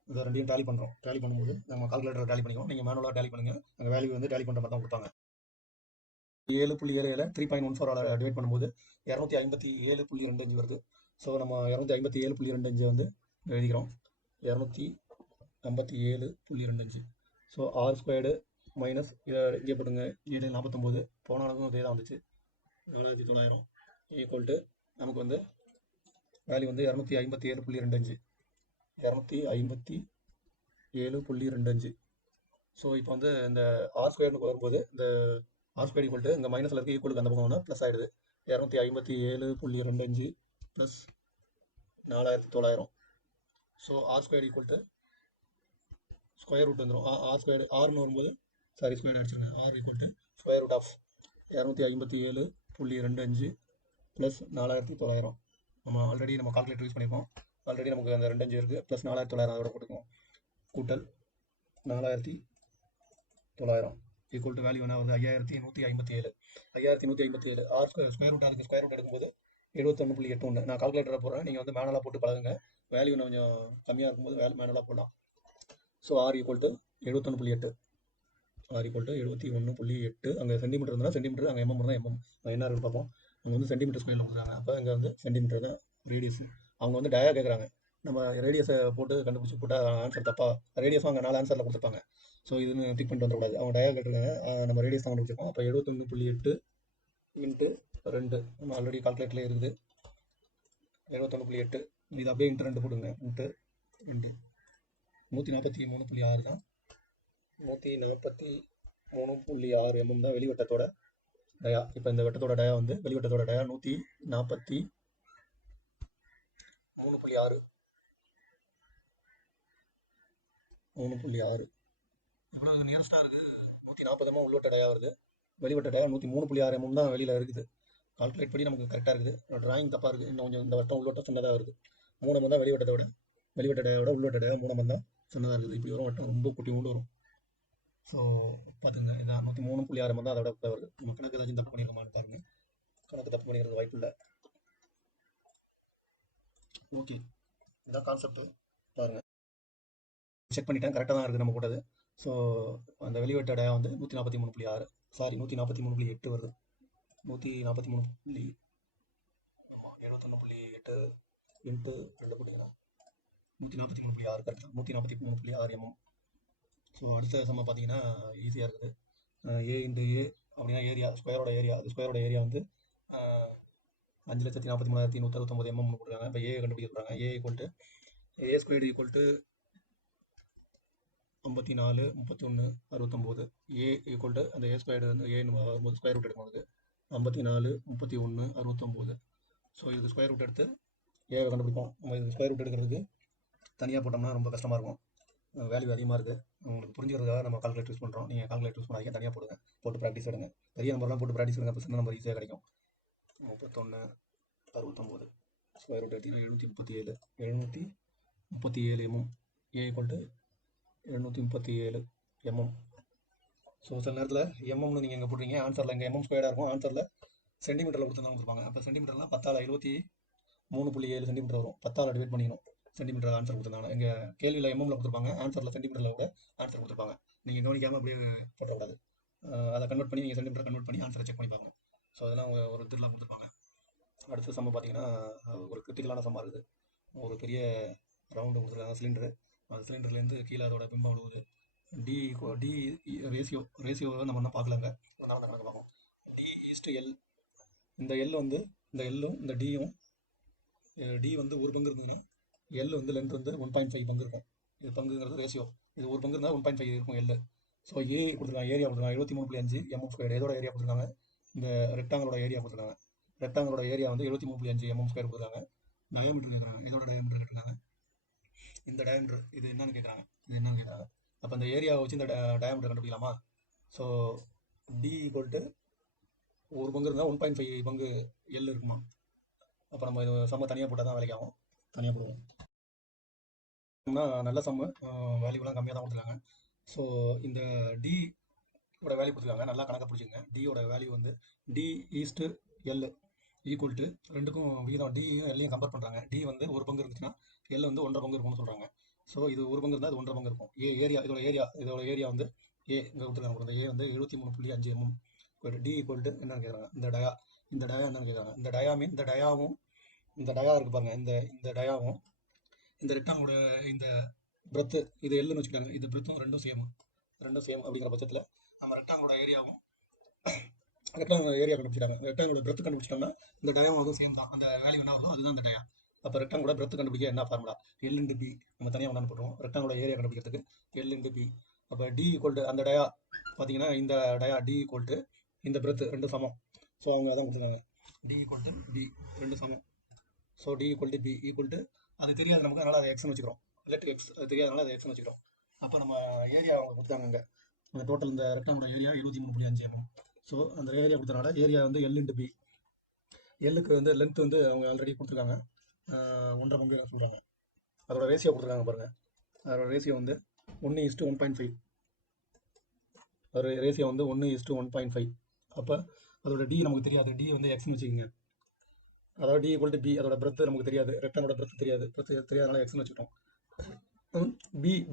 இதை ரெண்டையும் டேலி பண்ணுறோம். டேலி பண்ணும்போது நம்ம கால்குலேட்டர் டேலி பண்ணிக்கணும். நீங்கள் மேனுவலாக டேலி பண்ணுங்கள். அந்த வேல்யூ வந்து டேலி பண்ணுற மாதிரி தான் கொடுப்பாங்க. 7.7 3.14 டிவைட் பண்ணும்போது 257.25 வருது. ஸோ நம்ம 257.25 வந்து எழுதிக்கிறோம். 257.25. ஸோ ஆர் ஸ்கொயர்டு மைனஸ் இதை இங்கே போட்டுங்க 749. போன அளவுக்கும் அதே தான் வந்துச்சு 4900 ஈக்குவல் டு நமக்கு வந்து வேல்யூ வந்து 257.25. 257.25. ஸோ இப்போ வந்து இந்த ஆர் ஸ்கொயர்னு வரும்போது இந்த ஆர் ஸ்கொயர் ஈக்குவல் டு இந்த மைனஸில் இருக்க ஈக்குவலுக்கு அந்த பக்கம் ப்ளஸ் ஆகிடுது. 257.25 plus 4900. So R square equal to square root வந்துடும். ஆர் ஸ்கொயர் ஆர்னு வரும்போது ஸ்கொயர் அடிச்சிருங்க. R equal to square root of 257.25 plus 4900. நம்ம ஆல்ரெடி நம்ம கால்குலேட்டர் யூஸ் பண்ணியிருக்கோம். ஆல்ரெடி நமக்கு அந்த 25 இருக்குது ப்ளஸ் 4900 அதோட போட்டுக்கோம். கூட்டல் 4900 ஈக்குவல் டு வேல்யூ என்ன வருது 5157. 5157 ஆர் ஸ்கொயர் ரூட் அதுக்கு ஸ்கொயர் ரூட் எடுக்கும்போது 71.81. நான் கால்குலேட்டரை போடுறேன். நீங்கள் வந்து மேனுவலாக போட்டு பழகுங்க. வேல்யூ இன்னும் கொஞ்சம் கம்மியாக இருக்கும்போது மேனுவலாக போடலாம். So R equal to 71.8. R equal to 71.8. அங்கே சென்டிமீட்டர் இருந்தால் சென்டிமீட்டர், அங்கே எம்எம் இருந்தால் எம்எம். என்ன இருக்குன்னு பார்ப்போம். அங்கே வந்து சென்டிமீட்டர் ஸ்கொயரில் கொடுக்குறாங்க. அப்போ இங்கே வந்து சென்டிமீட்டர் தான் ரேடியஸ். அவங்க வந்து டயா கேட்குறாங்க. நம்ம ரேடியஸை போட்டு கண்டுபிடிச்சி போட்டால் ஆன்சர் தப்பா. ரேடியஸும் அங்கே 4 ஆன்சரில் கொடுத்துருப்பாங்க. ஸோ இதுன்னு டிக் பண்ணிட்டு வந்துடக்கூடாது. அவங்க டயா கேட்டுருக்காங்க. நம்ம ரேடியஸ் தான் கண்டுபிடிச்சிருக்கோம். அப்போ 71.8 இன்ட்டு 2 நம்ம ஆல்ரெடி கால்குலேட்டர்லேயே இருக்குது. 71.8 இது அப்படியே இன்ட்டு 2 போட்டுங்க. இன்ட்டு 2 143.6 தான். 143.6 எம்எம் தான் வெளிவட்டத்தோட டயா. இப்போ இந்த வட்டத்தோட டயா வந்து வெளிவட்டத்தோட டயா 143.6. எவ்வளோ நியரஸ்டாக இருக்குது. 140 உள்வட்ட டயா வருது. வெளிவட்ட டயா 103.6 எம்எம் தான் வெளியில் இருக்குது. கால்குலேட் பண்ணி நமக்கு கரெக்டாக இருக்குது. ட்ராயிங் தப்பாக இருக்குது. இன்னும் கொஞ்சம் இந்த வட்டம் உள்வட்டம் சின்னதாக வருது. 3 எம்எம் தான் வெளிவட்ட டயாவோட உள்வட்ட டயா 3 எம்எம் தான் சின்னதாக இருக்குது. இப்படி வரும் வட்டம் ரொம்ப குட்டி உண்டு வரும். ஸோ பார்த்துங்க, இதான் 103.6 எம்எம் தான் அதோட கூட வருது. நம்ம கணக்கு ஏதாச்சும் தப்பு பண்ணியிருக்கோமான்னு பாருங்க. கணக்கு தப்பு பண்ணிக்கிறது வாய்ப்பு இல்லை. ஓகே, இதான் கான்செப்ட். பாருங்கள், செக் பண்ணிட்டேன், கரெக்டாக தான் இருக்குது நம்ம கூட்டது. ஸோ அந்த வெளிவட்ட டயா வந்து 143.6 சாரி 143.8 வருது. 143. ஆமாம் 71.8 இன்ட்டு 2 போட்டிங்கன்னா 143.6 கரெக்ட் தான். 143.6 எம்எம். ஸோ அடுத்த சம்ம பார்த்தீங்கன்னா ஈஸியாக இருக்குது. ஏ இன்ட்டு ஏ அப்படின்னா ஏரியா, ஸ்கொயரோட ஏரியா. அது ஸ்கொயரோட ஏரியா வந்து 5,43,169 எம்எம் கொடுக்குறாங்க. இப்போ ஏ கண்டுபிடிக்க சொல்கிறாங்க. A equal to A squared equal to 54, 31, 69. A equal to அந்த ஏ ஸ்கொயர்டு வந்து ஏன்னு வரும்போது ஸ்கொயர் ரூட் எடுக்கும்போது 54, 31, 69. ஸோ இதுக்கு ஸ்கொயர் ரூட் எடுத்து ஏவை கண்டுபிடிப்போம். நம்ம இதுக்கு ஸ்கொயர் ரூட் எடுக்கிறதுக்கு தனியாக போட்டோம்னா ரொம்ப கஷ்டமாக இருக்கும். வேல்யூ அதிகமாக இருக்குது. உங்களுக்கு புரிஞ்சுக்கிறதுக்காக நம்ம கால்குலேட் யூஸ் பண்ணுறோம். நீங்கள் கால்குலேட் யூஸ் பண்ணாதீங்க, தனியாக போடுங்க. போட்டு ப்ராக்டிஸ் எடுங்க. பெரிய நம்பர்லாம் போட்டு ப்ராக்டிஸ் எடுங்க. அப்போ சின்ன நம்பர் ஈஸியாக கிடைக்கும். 31, 69 ஸ்கொயர் ரூட் எடுத்தீங்கன்னா 737. 737 MM. A equal to 737 MM. So சில நேரத்தில் எம்எம்னு நீங்கள் எங்கே போடுறீங்க, ஆன்சரில் இங்கே எம்எம் ஸ்கொயராக இருக்கும். ஆன்சரில் சென்டிமீட்டரில் கொடுத்துருந்தாங்க கொடுத்துருப்பாங்க. அப்போ சென்டிமீட்டர்லாம் 10/23.7 சென்டிமீட்டர் வரும். 10ஆல் டிவைட் பண்ணிக்கணும். சென்டிமீட்டர் ஆன்சர் கொடுத்துருந்தாங்க. எங்கள் கேள்வியில் எம்எம்ல கொடுத்துருப்பாங்க, ஆன்சரில் சென்டிமீட்டரில் கூட ஆன்சர் கொடுத்துருப்பாங்க. நீங்கள் கவனிக்காமல் அப்படியே போடக்கூடாது. அதை கன்வெர்ட் பண்ணி நீங்கள் சென்டிமீட்டர் கன்வெர்ட் பண்ணி ஆன்சரை செக் பண்ணி பார்க்கணும். ஸோ அதெல்லாம் ஒரு திருலாம் கொடுத்துருப்பாங்க. அடுத்த சம்ம பார்த்தீங்கன்னா ஒரு கிரிட்டிக்கலான சம்மா இருக்குது. ஒரு பெரிய ரவுண்டு கொடுத்துருக்காங்க சிலிண்டரு. அந்த சிலிண்டர்லேருந்து கீழே அதோட பிம்பம் விழுவுது. டி ரேஷியோவை நம்ம இன்னும் பார்க்கலங்க. நான் அந்த கணக்கு பார்ப்போம். D/L. இந்த எல் வந்து இந்த எல்லும் இந்த டியும், டி வந்து 1 பங்கு இருந்ததுன்னா எல் வந்து லென்த் வந்து 1.5 பங்கு இருக்கும். இது பங்குங்கிறது ரேஷியோ. இது 1 பங்கு இருந்தால் 1.5 இருக்கும் எல். ஸோ ஏ கொடுத்துருக்காங்க, ஏரியா கொடுத்துருக்காங்க 73.5 எம்எம் ஸ்கொயர். எதோட ஏரியா கொடுத்துருக்காங்க, இந்த ரெக்டாங்கிளோட ஏரியா கொடுத்துருக்காங்க. ரெக்டாங்கிளோட ஏரியா வந்து 73.5 எம்எம் ஸ்கொயர் கொடுத்துருக்காங்க. டயாமீட்டர் கேட்குறாங்க. எதோட டயாமீட்டர் கேட்டிருக்காங்க, இந்த டயாமீட்டர். இது என்னன்னு கேட்குறாங்க. அப்போ இந்த ஏரியாவை வச்சு இந்த டயாமீட்டர் கண்டுபிடிக்கலாமா? ஸோ டி ஈக்குவல் டு 1 பங்கு இருந்தால் 1.5 பங்கு எல் இருக்குமா? அப்போ நம்ம இது சம்ம தனியாக போட்டால் தான் வேலைக்கு ஆகும். தனியாக போடுவோம். நல்ல சம்மு, வேல்யூலாம் கம்மியாக தான் கொடுத்துருக்காங்க. ஸோ இந்த டியோட வேல்யூ கொடுத்துருக்காங்க. நல்லா கணக்கை பிடிச்சிங்க. டியோட வேல்யூ வந்து D/L. ஈக்குவல் டு ரெண்டுக்கும் விகிதம் டியும் எல்லையும் கம்பேர் பண்ணுறாங்க. டி வந்து ஒரு பங்கு இருந்துச்சுன்னா எல் வந்து 1.5 பங்கு இருக்கும்னு சொல்கிறாங்க. ஸோ இது ஒரு பங்கு இருந்தால் அது 1.5 பங்கு இருக்கும். இதோட ஏரியா வந்து ஏ இங்கே கொடுத்துருக்காங்க. ஏ வந்து 73.5 mm. டி ஈக்குவல் டு என்னன்னு கேட்குறாங்க. இந்த டயா என்னன்னு கேட்குறாங்க. இந்த டயா மீன் இந்த டயாவும் இந்த டயா இருக்கு பாருங்க. இந்த டயாவும் இந்த ரெக்டாங்கோட இந்த பிரெத்து இது எல்லுன்னு வச்சுக்கிட்டாங்க. இது பிரெத்தும் ரெண்டும் சேம் அப்படிங்கிற பட்சத்தில் நம்ம ரெக்டாங்கோட ஏரியா கண்டுபிடிச்சிட்டாங்க. ரெக்டாங்கோட பிரெத் கண்டுபிடிச்சிட்டோம்னா இந்த டயம் வந்து சேம் தான். அந்த வேல்யூ என்ன வருதோ அதுதான் அந்த டயம். அப்போ ரெக்டாங்கோட பிரெத் கண்டுபிடிக்க என்ன ஃபார்முலா? L into B. நம்ம தனியாக கொண்டாந்து போட்டுருவோம். ரெக்டாங்கோட ஏரியா கண்டுபிடிக்கிறதுக்கு எல் இன்டு பி. அப்போ டி ஈக்குவல் டு அந்த டயா பார்த்தீங்கன்னா இந்த டயா டி ஈக்குவல் டு இந்த பிரெத் ரெண்டு சமம். ஸோ அவங்க அதான் கொடுத்துருக்காங்க. டி ஈக்குவல் டு பி ரெண்டு சமம். So D equal to B equal to அது தெரியாது நமக்கு, அதனால் அதை எக்ஸ்னு வச்சுக்கிறோம். எலக்ட்ரிக் எக்ஸ் அது தெரியாதனால அதை எக்ஸ்னு வச்சுக்கிறோம். அப்போ நம்ம ஏரியா அவங்க கொடுத்தாங்க. இந்த டோட்டல் இந்த ரெக்டாங்கோட ஏரியா 73.5 mm. ஸோ அந்த ஏரியா கொடுத்தனால ஏரியா வந்து எல் இன்டு பி. எல்லுக்கு வந்து லென்த் வந்து அவங்க ஆல்ரெடி கொடுத்துருக்காங்க 1.5 பங்கு சொல்கிறாங்க. அதோட ரேஷியோ கொடுத்துருக்காங்க பாருங்கள். அதோட ரேஷியோ வந்து 1:1.5. அதோட ரேஷியோ வந்து 1:1.5. அப்போ அதோட டி நமக்கு தெரியாது. டி வந்து எக்ஸ்னு வச்சுக்கோங்க. அதாவது டி ஈக்குவல் டு பி. அதோட பிரெத் நமக்கு தெரியாது. ரெக்டாங்கோட பிரெத் தெரியாதனால எக்ஸ்னு வச்சுட்டோம்.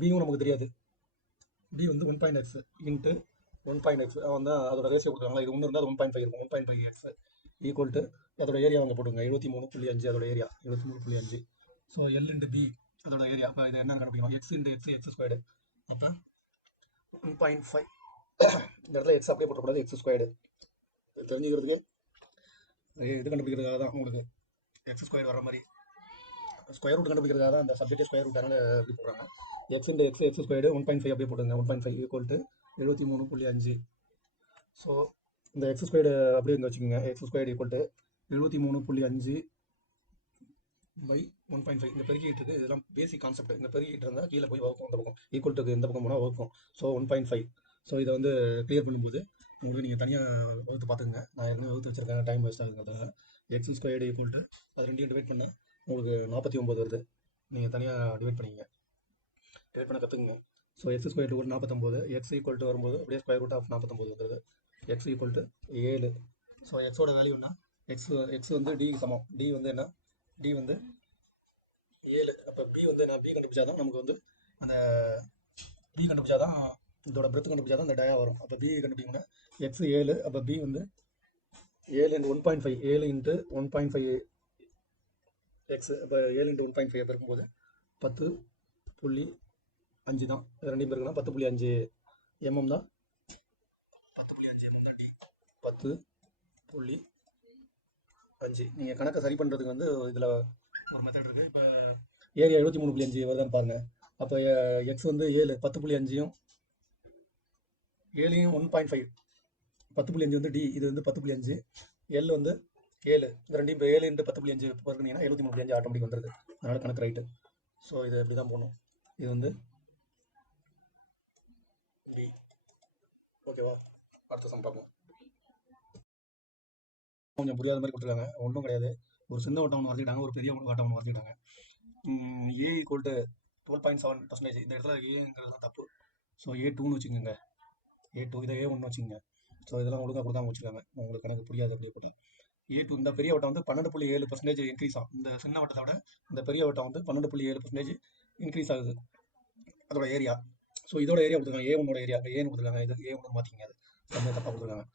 பியும் நமக்கு தெரியாது. பி வந்து 1.x இன்ட்டு 1.x வந்து அதோட ரேஷியோ கொடுத்துருக்காங்களா. இது 1 இருந்தால் அது 1.5 இருக்கும். 1.5x ஈக்குவல் டு அதோட ஏரியா வந்து போட்டுங்க 73.5. அதோட area 73.5. So L into B அதோட ஏரியா. அப்போ இது என்னன்னு கண்டுபிடிக்கணும். X into X squared. அப்போ 1.5. இந்த இடத்துல எக்ஸ் அப்படியே போட்டக்கூடாது, எக்ஸ் ஸ்கொயர்டு. தெரிஞ்சுக்கிறதுக்கு இது கண்டுபிடிக்கிறதுக்காக தான் உங்களுக்கு எக்ஸ் ஸ்கொயர் வர மாதிரி ஸ்கொயர் ரூட் கண்டுபிடிக்கிறதுக்காக தான் அந்த சப்ஜெக்ட் ஸ்கொயர் ரூட் அதனால எப்படி போடுறாங்க. எக்ஸ் இன்டு எக்ஸ் ஸ்கொயர்டு 1.5 அப்படியே போட்டுங்க. 1.5 ஈக்குவல் டு 73.5. ஸோ இந்த எக்ஸ் ஸ்கொயர்டு அப்படியே இங்கே வச்சுக்கோங்க. X squared equal to 73.5 by 1.5. இந்த பெருக்கிட்டு இருக்கு. இதெல்லாம் பேசிக் கான்செப்ட். இந்த பெருக்கிட்டு இருந்தால் கீழே போய் வகுக்கும். அந்த பக்கம் ஈக்குவல் டு இந்த பக்கம் போனால் வகுக்கும். ஸோ 1.5. ஸோ இதை வந்து கிளியர் பண்ணும்போது உங்களுக்கு நீங்கள் தனியாக வகுத்து பார்த்துங்க. நான் ஏற்கனவே வகுத்து வச்சுருக்கேன், டைம் வேஸ்ட் ஆகுங்கிறதுனால. எக்ஸ் ஸ்கொயர்டு ஈக்குவல் டு அது ரெண்டையும் டிவைட் பண்ண உங்களுக்கு 49 வருது. நீங்கள் தனியாக டிவைட் பண்ணிங்க, டிவைட் பண்ண கற்றுக்குங்க. ஸோ எக்ஸ் ஸ்கொயர் ஒரு 49. எக்ஸ் ஈக்குவல் டு வரும்போது அப்படியே ஸ்கொயர் ரூட் ஆஃப் 49 வந்துருது. X equal to 7. ஸோ எக்ஸோட வேல்யூ என்ன? எக்ஸ் வந்து டி சமம். டி வந்து என்ன? டி வந்து 7. அப்போ பி வந்து நான் பி கண்டுபிடிச்சாதான் நமக்கு வந்து அந்த பி கண்டுபிடிச்சாதான் இதோட பிரெத் கண்டுபிடிச்சாதான் அந்த டயா வரும். அப்போ பி கண்டுபிடிக்கணும்னா எக்ஸ் 7. அப்போ பி வந்து 7 இன்ட்டு 1.5. 7 into 1.5 X. அப்போ 7 இன்ட்டு 1.5 இருக்கும்போது 10.5 தான். ரெண்டையும் பேருக்குன்னா 10.5 mm தான். 10.5 mm தான் டி. 10.5. நீங்கள் கணக்கை சரி பண்ணுறதுக்கு வந்து இதில் ஒரு மெத்தட் இருக்குது. இப்போ ஏரியா 73.5 வருதான்னு பாருங்கள். அப்போ எக்ஸ் வந்து 7 10.5யும் 7யும் 1.5. 10.5 வந்து டி. இது வந்து 10.5. எல் வந்து 7. இந்த ரெண்டையும் இப்போ 7 இன்ட்டு 10.5 பார்க்குறீங்கன்னா 73.5 ஆட்டோமேட்டிக் வந்துடுது. அதனால் கணக்கு ரைட்டு. ஸோ இதை இப்படி தான் போகணும். இது வந்து டி. ஓகேவா? அடுத்த சம் பார்ப்போம். கொஞ்சம் புரியாத மாதிரி கொடுத்துருக்காங்க. ஒன்றும் கிடையாது. ஒரு சின்ன வட்டம் ஒன்று வரைஞ்சிட்டாங்க, ஒரு பெரிய வட்டம் ஒன்று வரைஞ்சிட்டாங்க. ஏ ஈக்குவல் டு 12.7%. இந்த இடத்துல ஏங்கிறது தான் தப்பு. ஸோ A2ன்னு வச்சுக்கோங்க. A2 இதை A1 வச்சுக்கோங்க. ஸோ இதெல்லாம் ஒழுங்காக கொடுக்காம வச்சுருக்காங்க. உங்களுக்கு கணக்கு புரியாது அப்படியே போட்டால். A2 இந்த பெரிய வட்டம் வந்து 12.7% இன்க்ரீஸ் ஆகும். இந்த சின்ன வட்டத்தை விட இந்த பெரிய வட்டம் வந்து 12.7% இன்க்ரீஸ் ஆகுது அதோட ஏரியா. ஸோ இதோட ஏரியா கொடுத்துருக்காங்க. A1ஓட ஏரியா ஏன்னு கொடுத்துருக்காங்க. இது A1 மாற்றிங்க. அது ரொம்ப தப்பாக கொடுத்துருக்காங்க.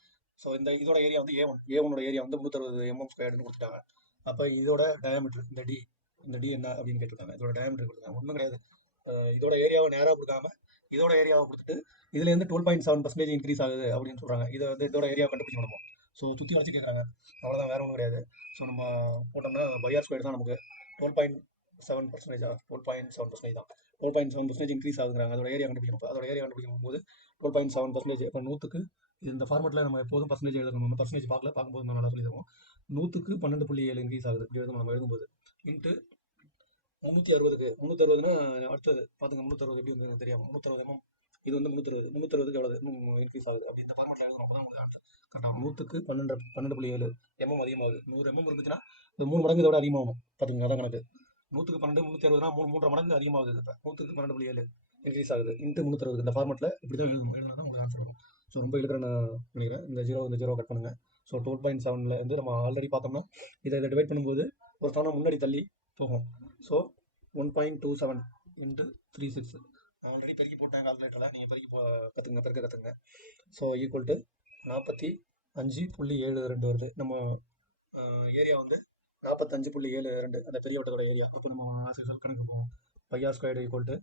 ஸோ இதோட ஏரியா வந்து A1ஓட ஏரியா வந்து 360 mm ஸ்கொயர்னு கொடுத்துட்டாங்க. அப்போ இதோட டயாமீட்டர் இந்த டி என்ன அப்படின்னு கேட்டிருக்காங்க. இதோட டயாமீட்டர் கொடுத்துருக்காங்க. ஒன்றும் கிடையாது. இதோட ஏரியாவை நேராக கொடுக்காம இதோட ஏரியாவை கொடுத்துட்டு இதுலேருந்து 12.7% இன்க்ரீஸ் ஆகுது அப்படின்னு சொல்கிறாங்க. இதை வந்து இதோட ஏரியாவை கண்டுபிடிக்கணும். ஸோ சுற்றி வளைச்சி கேட்குறாங்க. அவ்வளோதான், வேறு ஒன்றும் கிடையாது. ஸோ நம்ம போட்டோம்னா பையார் ஸ்கொயர் தான் நமக்கு 12.7%. 12.7% தான். 12.7% இன்க்ரீஸ் ஆகுதுங்கிறாங்க. அதோட ஏரியா கண்டுபிடிக்கணும். அதோட ஏரியா கண்டுபிடிக்கும் போது 12.7%. இப்போ 100க்கு இந்த ஃபார்மெட்டில் நம்ம எப்போதும் பர்சன்டேஜ் எழுதணும். நம்ம பர்சன்டேஜ் பார்க்கும்போது நல்லா சொல்லி தருவோம். 100க்கு 12.7 இன்க்ரீஸ் ஆகுது இப்படி எழுதணும் நம்ம எழுதும்போது. இன்ட்டு 360க்கு 360னா அடுத்தது பார்த்துங்க. 360 எப்படி வந்து தெரியாமல் 360 mm. இது வந்து 360க்கு எவ்வளவு இன்க்ரீஸ் ஆகுது அப்படி இந்த ஃபார்மெட்டில் எழுதணும். அப்போ தான் உங்களுக்கு ஆன்சர் கரெக்டாக 100க்கு 12.7 mm அதிகமாகுது. 100 mm இருந்துச்சுன்னா 3 மடங்கு இதோட அதிகமாகணும். பார்த்துங்க, அதான் கணக்கு. 100க்கு 12 360னா 3 மடங்கு அதிகமாகுது. இப்போ 100க்கு 12.7 இன்க்ரீஸ் ஆகுது இன்ட்டு 360. இந்த ஃபார்மெட்டில் இப்படி தான் எழுதணும். எழுதுனா தான் உங்களுக்கு ஆன்சர் வரும். ஸோ ரொம்ப எழுதுற நான் நினைக்கிறேன். இந்த ஜீரோ கட் பண்ணுங்கள். ஸோ 12.7 இருந்து நம்ம ஆல்ரெடி பார்த்தோம்னா இதை டிவைட் பண்ணும்போது ஒரு ஸ்தானம் முன்னாடி தள்ளி போகும். ஸோ 1.27 இன்ட்டு 36 ஆல்ரெடி பெருக்கி போட்டேன் கால்குலேட்டரில், நீங்கள் பெருக்கி கற்றுங்க. ஸோ ஈக்குவல் டு 45.72 வருது. நம்ம ஏரியா வந்து 45.72 அந்த பெரிய வட்டத்தோட ஏரியா. அப்போ நம்ம ஆசிரியர் கணக்கு போவோம். Pi R squared equal to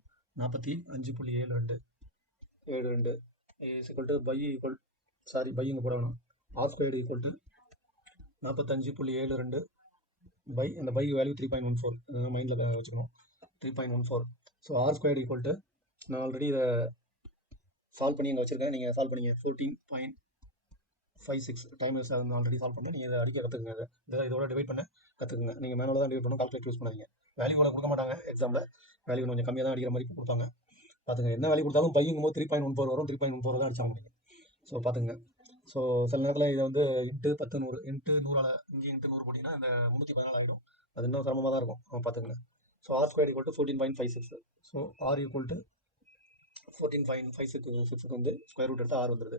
45.72 is equal to pi இங்கே போட வேணும். R squared equal to 45.72 by அந்த பை வேல்யூ 3.14 மைண்டில் வச்சுக்கணும். 3.14. So R squared equal to நான் ஆல்ரெடி இதை சால்வ் பண்ணி இங்கே வச்சுருக்கேன். நீங்கள் சால்வ் பண்ணிங்க 14.56 டைம் ஆல்ரெடி சால்வ் பண்ணேன். நீங்கள் இதை அடிக்க கற்றுக்குங்க. இதோட டிவைட் பண்ண கற்றுக்குங்க. நீங்கள் மேனுவலாக தான் டிவைட் பண்ணணும், கால்குலேட் யூஸ் பண்ணாதீங்க. வேல்யூவில் கொடுக்க மாட்டாங்க எக்ஸாமில், வேல்யூ கொஞ்சம் கம்மியாக தான் அடிக்கிற மாதிரி கொடுப்பாங்க. பார்த்துங்க, என்ன வேல்யூ கொடுத்தாலும் பையங்கும் போது 3.14 வரும். 3.14 தான் அடிச்சாங்க முடியும். ஸோ பார்த்துங்க. ஸோ சில நேரத்தில் இதை வந்து இன்ட்டு 10 100 இன்ட்டு 100 இங்கே இன்ட்டு 100 போட்டிங்கன்னா அந்த 314 ஆகிடும். அது இன்னும் சிரமமாக தான் இருக்கும். பார்த்துங்க. So R square equal to 14.56. So R equal to 14.56 வந்து ஸ்கொயர் ரூட் எடுத்து ஆர் வந்துடுது.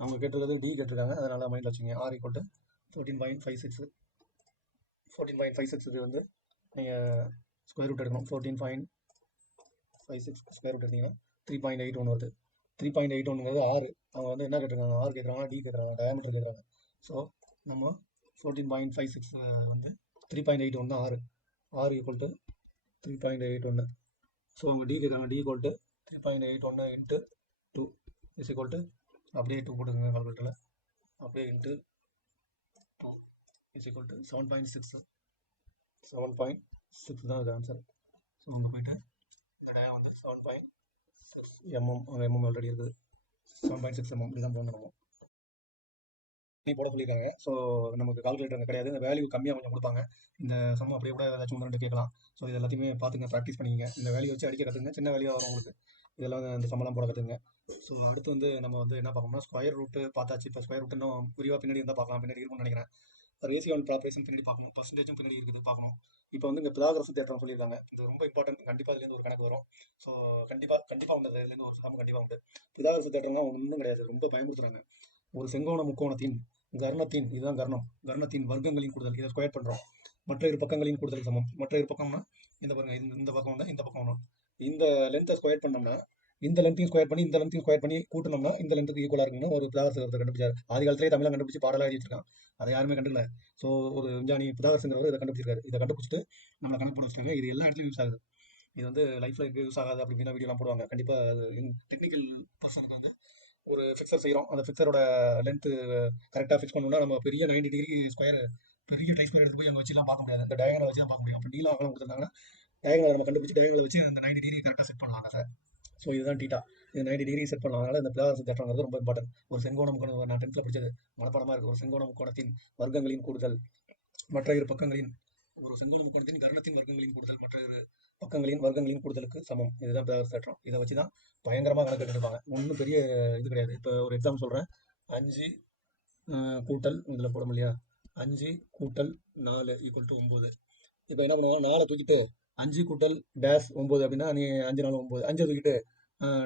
அவங்க கேட்டிருக்கிறது டி கேட்டிருக்காங்க, அதனால் மைண்டில் வச்சுங்க. ஆர் ஈக்குவல் டு 14.56 இது வந்து நீங்கள் ஸ்கொயர் ரூட் எடுக்கணும். 14.56 ஸ்கொயர் ரூட் எடுத்தீங்கன்னா 3.81 வருது. 3.81ங்கிறது ஆறு. அவங்க வந்து என்ன கேட்டிருக்காங்க, ஆர் கேட்குறாங்க, டி கேட்குறாங்க, டயாமீட்டர் கேட்குறாங்க. ஸோ நம்ம 14.56 வந்து 3.81 தான் ஆறு. R equal to 3.81. ஸோ அவங்க டி கேட்குறாங்க, D equal to 3.81 into 2 is equal to அப்படியே 2 போட்டுக்கோங்க கால்குலேட்டரில். அப்படியே இன்ட்டு 2 இஸ் ஈக்குவல் டு 7.6. 7.6 தான் அது ஆன்சர். ஸோ அங்கே போயிட்டு இந்த டயா வந்து 7.6 mm, அங்கே mm ஆல்ரெடி இருக்குது. 7.6 mm இப்படி தான் போடணும். நீ போட சொல்லியிருக்காங்க. ஸோ நமக்கு கால்குலேட்டர் கிடையாது, இந்த வேல்யூ கம்மியாக கொஞ்சம் கொடுப்பாங்க. இந்த சம் அப்படியே கூட ஏதாச்சும் 1 2 கேட்கலாம். ஸோ இது எல்லாத்தையுமே பார்த்துங்க, ப்ராக்டிஸ் பண்ணிங்க. இந்த வேல்யூ வச்சு அடிக்க கற்றுங்க, சின்ன வேல்யூ வரும் உங்களுக்கு. இதெல்லாம் இந்த சம்மெல்லாம் போட கற்றுங்க. ஸோ அடுத்து வந்து நம்ம வந்து என்ன பார்க்கணும்னா ஸ்கொயர் ரூட்டு பார்த்தாச்சு. இப்போ ஸ்கொயர் ரூட் இன்னும் விரிவாக பின்னாடி இருந்தால் பார்க்கலாம், பின்னாடி இருக்கும்னு நினைக்கிறேன். ரேஷியோ அண்ட் ப்ராப்பரேஷன் பின்னாடி பார்க்கணும், பர்சன்டேஜும் பின்னாடி இருக்குது பார்க்கணும். இப்போ வந்து இங்கே பிதாகரஸ் தேற்றம் சொல்லியிருக்காங்க. இது ரொம்ப இம்பார்ட்டன்ட், கண்டிப்பாக இதுலேருந்து ஒரு கணக்கு வரும். ஸோ கண்டிப்பாக உண்டு, இதுலேருந்து ஒரு சம் கண்டிப்பாக உண்டு. பிதாகரஸ் தேற்றம்லாம் ஒன்றும் கிடையாது, ரொம்ப பயமுறுத்துறாங்க. ஒரு செங்கோண முக்கோணத்தின் கர்ணத்தின், இதுதான் கர்ணம், கர்ணத்தின் வர்க்கங்களின் கூடுதல், இதை ஸ்கொயர் பண்ணுறோம். மற்ற இரு பக்கங்களின் கூடுதல் சமம். மற்ற இரு பக்கம்னா இந்த பாருங்க, இந்த பக்கம் வந்தால் இந்த பக்கம் வரும். இந்த லென்த்தை ஸ்கொயர் பண்ணோம்னா இந்த லென்த்தையும் ஸ்கொயர் பண்ணி இந்த லென்த்தையும் ஸ்கொயர் பண்ணி கூட்டணும்னா இந்த லென்த்துக்கு ஈக்குவலாக இருக்குன்னு ஒரு பிதாகரஸ் கண்டுபிடிச்சார். ஆதி காலத்திலே தமிழை கண்டுபிடிச்சி பாடலாக எழுதிட்டுருக்கான், அதை யாருமே கண்டுக்கல. ஸோ ஒரு விஞ்ஞானி பிதாகரஸ்ங்கிறவர் இதை கண்டுபிடிச்சிருக்காரு. இதை கண்டுபிடிச்சிட்டு நம்மளை கணக்கு போட வச்சுருக்காங்க. இது எல்லா இடத்துலையும் யூஸ் ஆகுது. இது வந்து லைஃப்பில் எங்கே யூஸ் ஆகாது அப்படின்னா வீடியோலாம் போடுவாங்க. கண்டிப்பாக அது டெக்னிக்கல் பர்சனுக்கு வந்து ஒரு ஃபிக்சர் செய்கிறோம், அந்த ஃபிக்சரோட லென்த்து கரெக்டாக ஃபிக்ஸ் பண்ணணும்னா நம்ம பெரிய 90 டிகிரி ஸ்கொயர், பெரிய ட்ரை ஸ்கொயர் எடுத்து போய் அங்கே வச்சுலாம் பார்க்க முடியாது. அந்த டயகனலை வச்சு தான் பார்க்க முடியும். அப்போ நீளம் அகலம் கொடுத்துருந்தாங்கன்னா டயகனலை நம்ம கண்டுபிடிச்சி டயகனலை வச்சு அந்த 90 டிகிரி கரெக்டாக செட் பண்ணலாம் சார். ஸோ இதுதான் டீட்டா, இது 90 டிகிரி செட் பண்ணலாம். அதனால் இந்த பிதாகரஸ் தேற்றம்ங்கிறது ரொம்ப இம்பார்ட்டன்ட். ஒரு செங்கோண முக்கோணம், நான் 10th படித்தது மனப்பாடமாக இருக்குது. ஒரு செங்கோண முக்கோணத்தின் வர்க்கங்களின் கூடுதல் மற்ற இரு பக்கங்களின், ஒரு செங்கோண முக்கோணத்தின் கர்ணத்தின் வர்க்கங்களின் கூடுதல் மற்ற இரு பக்கங்களின் வர்க்கங்களின் கூடுதலுக்கு சமம். இதுதான் பிதாகரஸ் தேற்றம். இதை வச்சு தான் பயங்கரமாக கணக்கு எடுத்துருப்பாங்க. ஒன்றும் பெரிய இது கிடையாது. இப்போ ஒரு எக்ஸாம்பிள் சொல்கிறேன். 5 கூட்டல் இதில் போட முடியா, 5 கூட்டல் 4 ஈக்குவல் டு 9. இப்போ என்ன பண்ணுவோம், 4 தூக்கிட்டு 5 கூட்டல் டேஷ் 9 அப்படின்னா நீ 5 4 9, 5 தூக்கிட்டு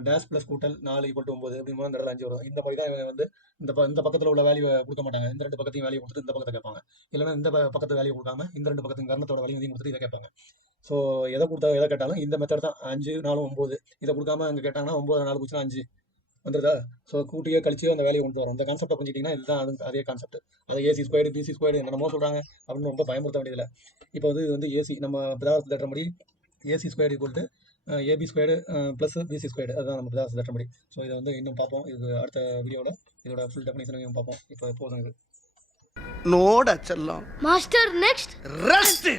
டேஷ் ப்ளஸ் கூட்டல் 4 ஈக்குவல் டு 9 அப்படின்னு இந்த இடத்துல 5 வரும். இந்த மாதிரி தான் வந்து இந்த பக்கத்தில் உள்ள வேல்யூ கொடுக்க மாட்டாங்க. இந்த 2 பக்கத்தையும் வேல்யூ கொடுத்துட்டு இந்த பக்கத்தை கேட்பாங்க. இல்லைன்னா இந்த பக்கத்து வேல்யூ கொடுக்காம இந்த 2 பக்கத்தையும் கர்ணத்தோட வேல்யூ கொடுத்துட்டு இதை கேட்பாங்க. ஸோ எதை கேட்டாலும் இந்த மெத்தட் தான். 5 4 9 இதை கொடுக்காம அங்கே கேட்டாங்கன்னா 9 4 குச்சினா 5 வந்துருதா. ஸோ கூட்டியே கழிச்சு அந்த வேலையை கொண்டு வரும். அந்த கான்செப்டை புரிஞ்சிட்டிங்கன்னா இதுதான் அதே கான்செப்ட். அதை ஏசி ஸ்கொயர்டு பிசி ஸ்கொயர்டு என்னமோ சொல்கிறாங்க அப்படின்னு ரொம்ப பயமுறுத்த வேண்டியதில்லை. இப்போ வந்து இது வந்து ஏசி, நம்ம பிதாகரஸ் தேற்றப்படி AC squared equal to AB squared plus BC squared, அதுதான் நம்ம பிதாகரஸ் தேற்றப்படி. ஸோ இதை வந்து இன்னும் பார்ப்போம். இது அடுத்த வீடியோவில் இதோட ஃபுல் டெஃபினேஷனையும் பார்ப்போம். இப்போ போதும் இது. நோட செல்லம் மாஸ்டர் நெக்ஸ்ட் ரெஸ்ட்.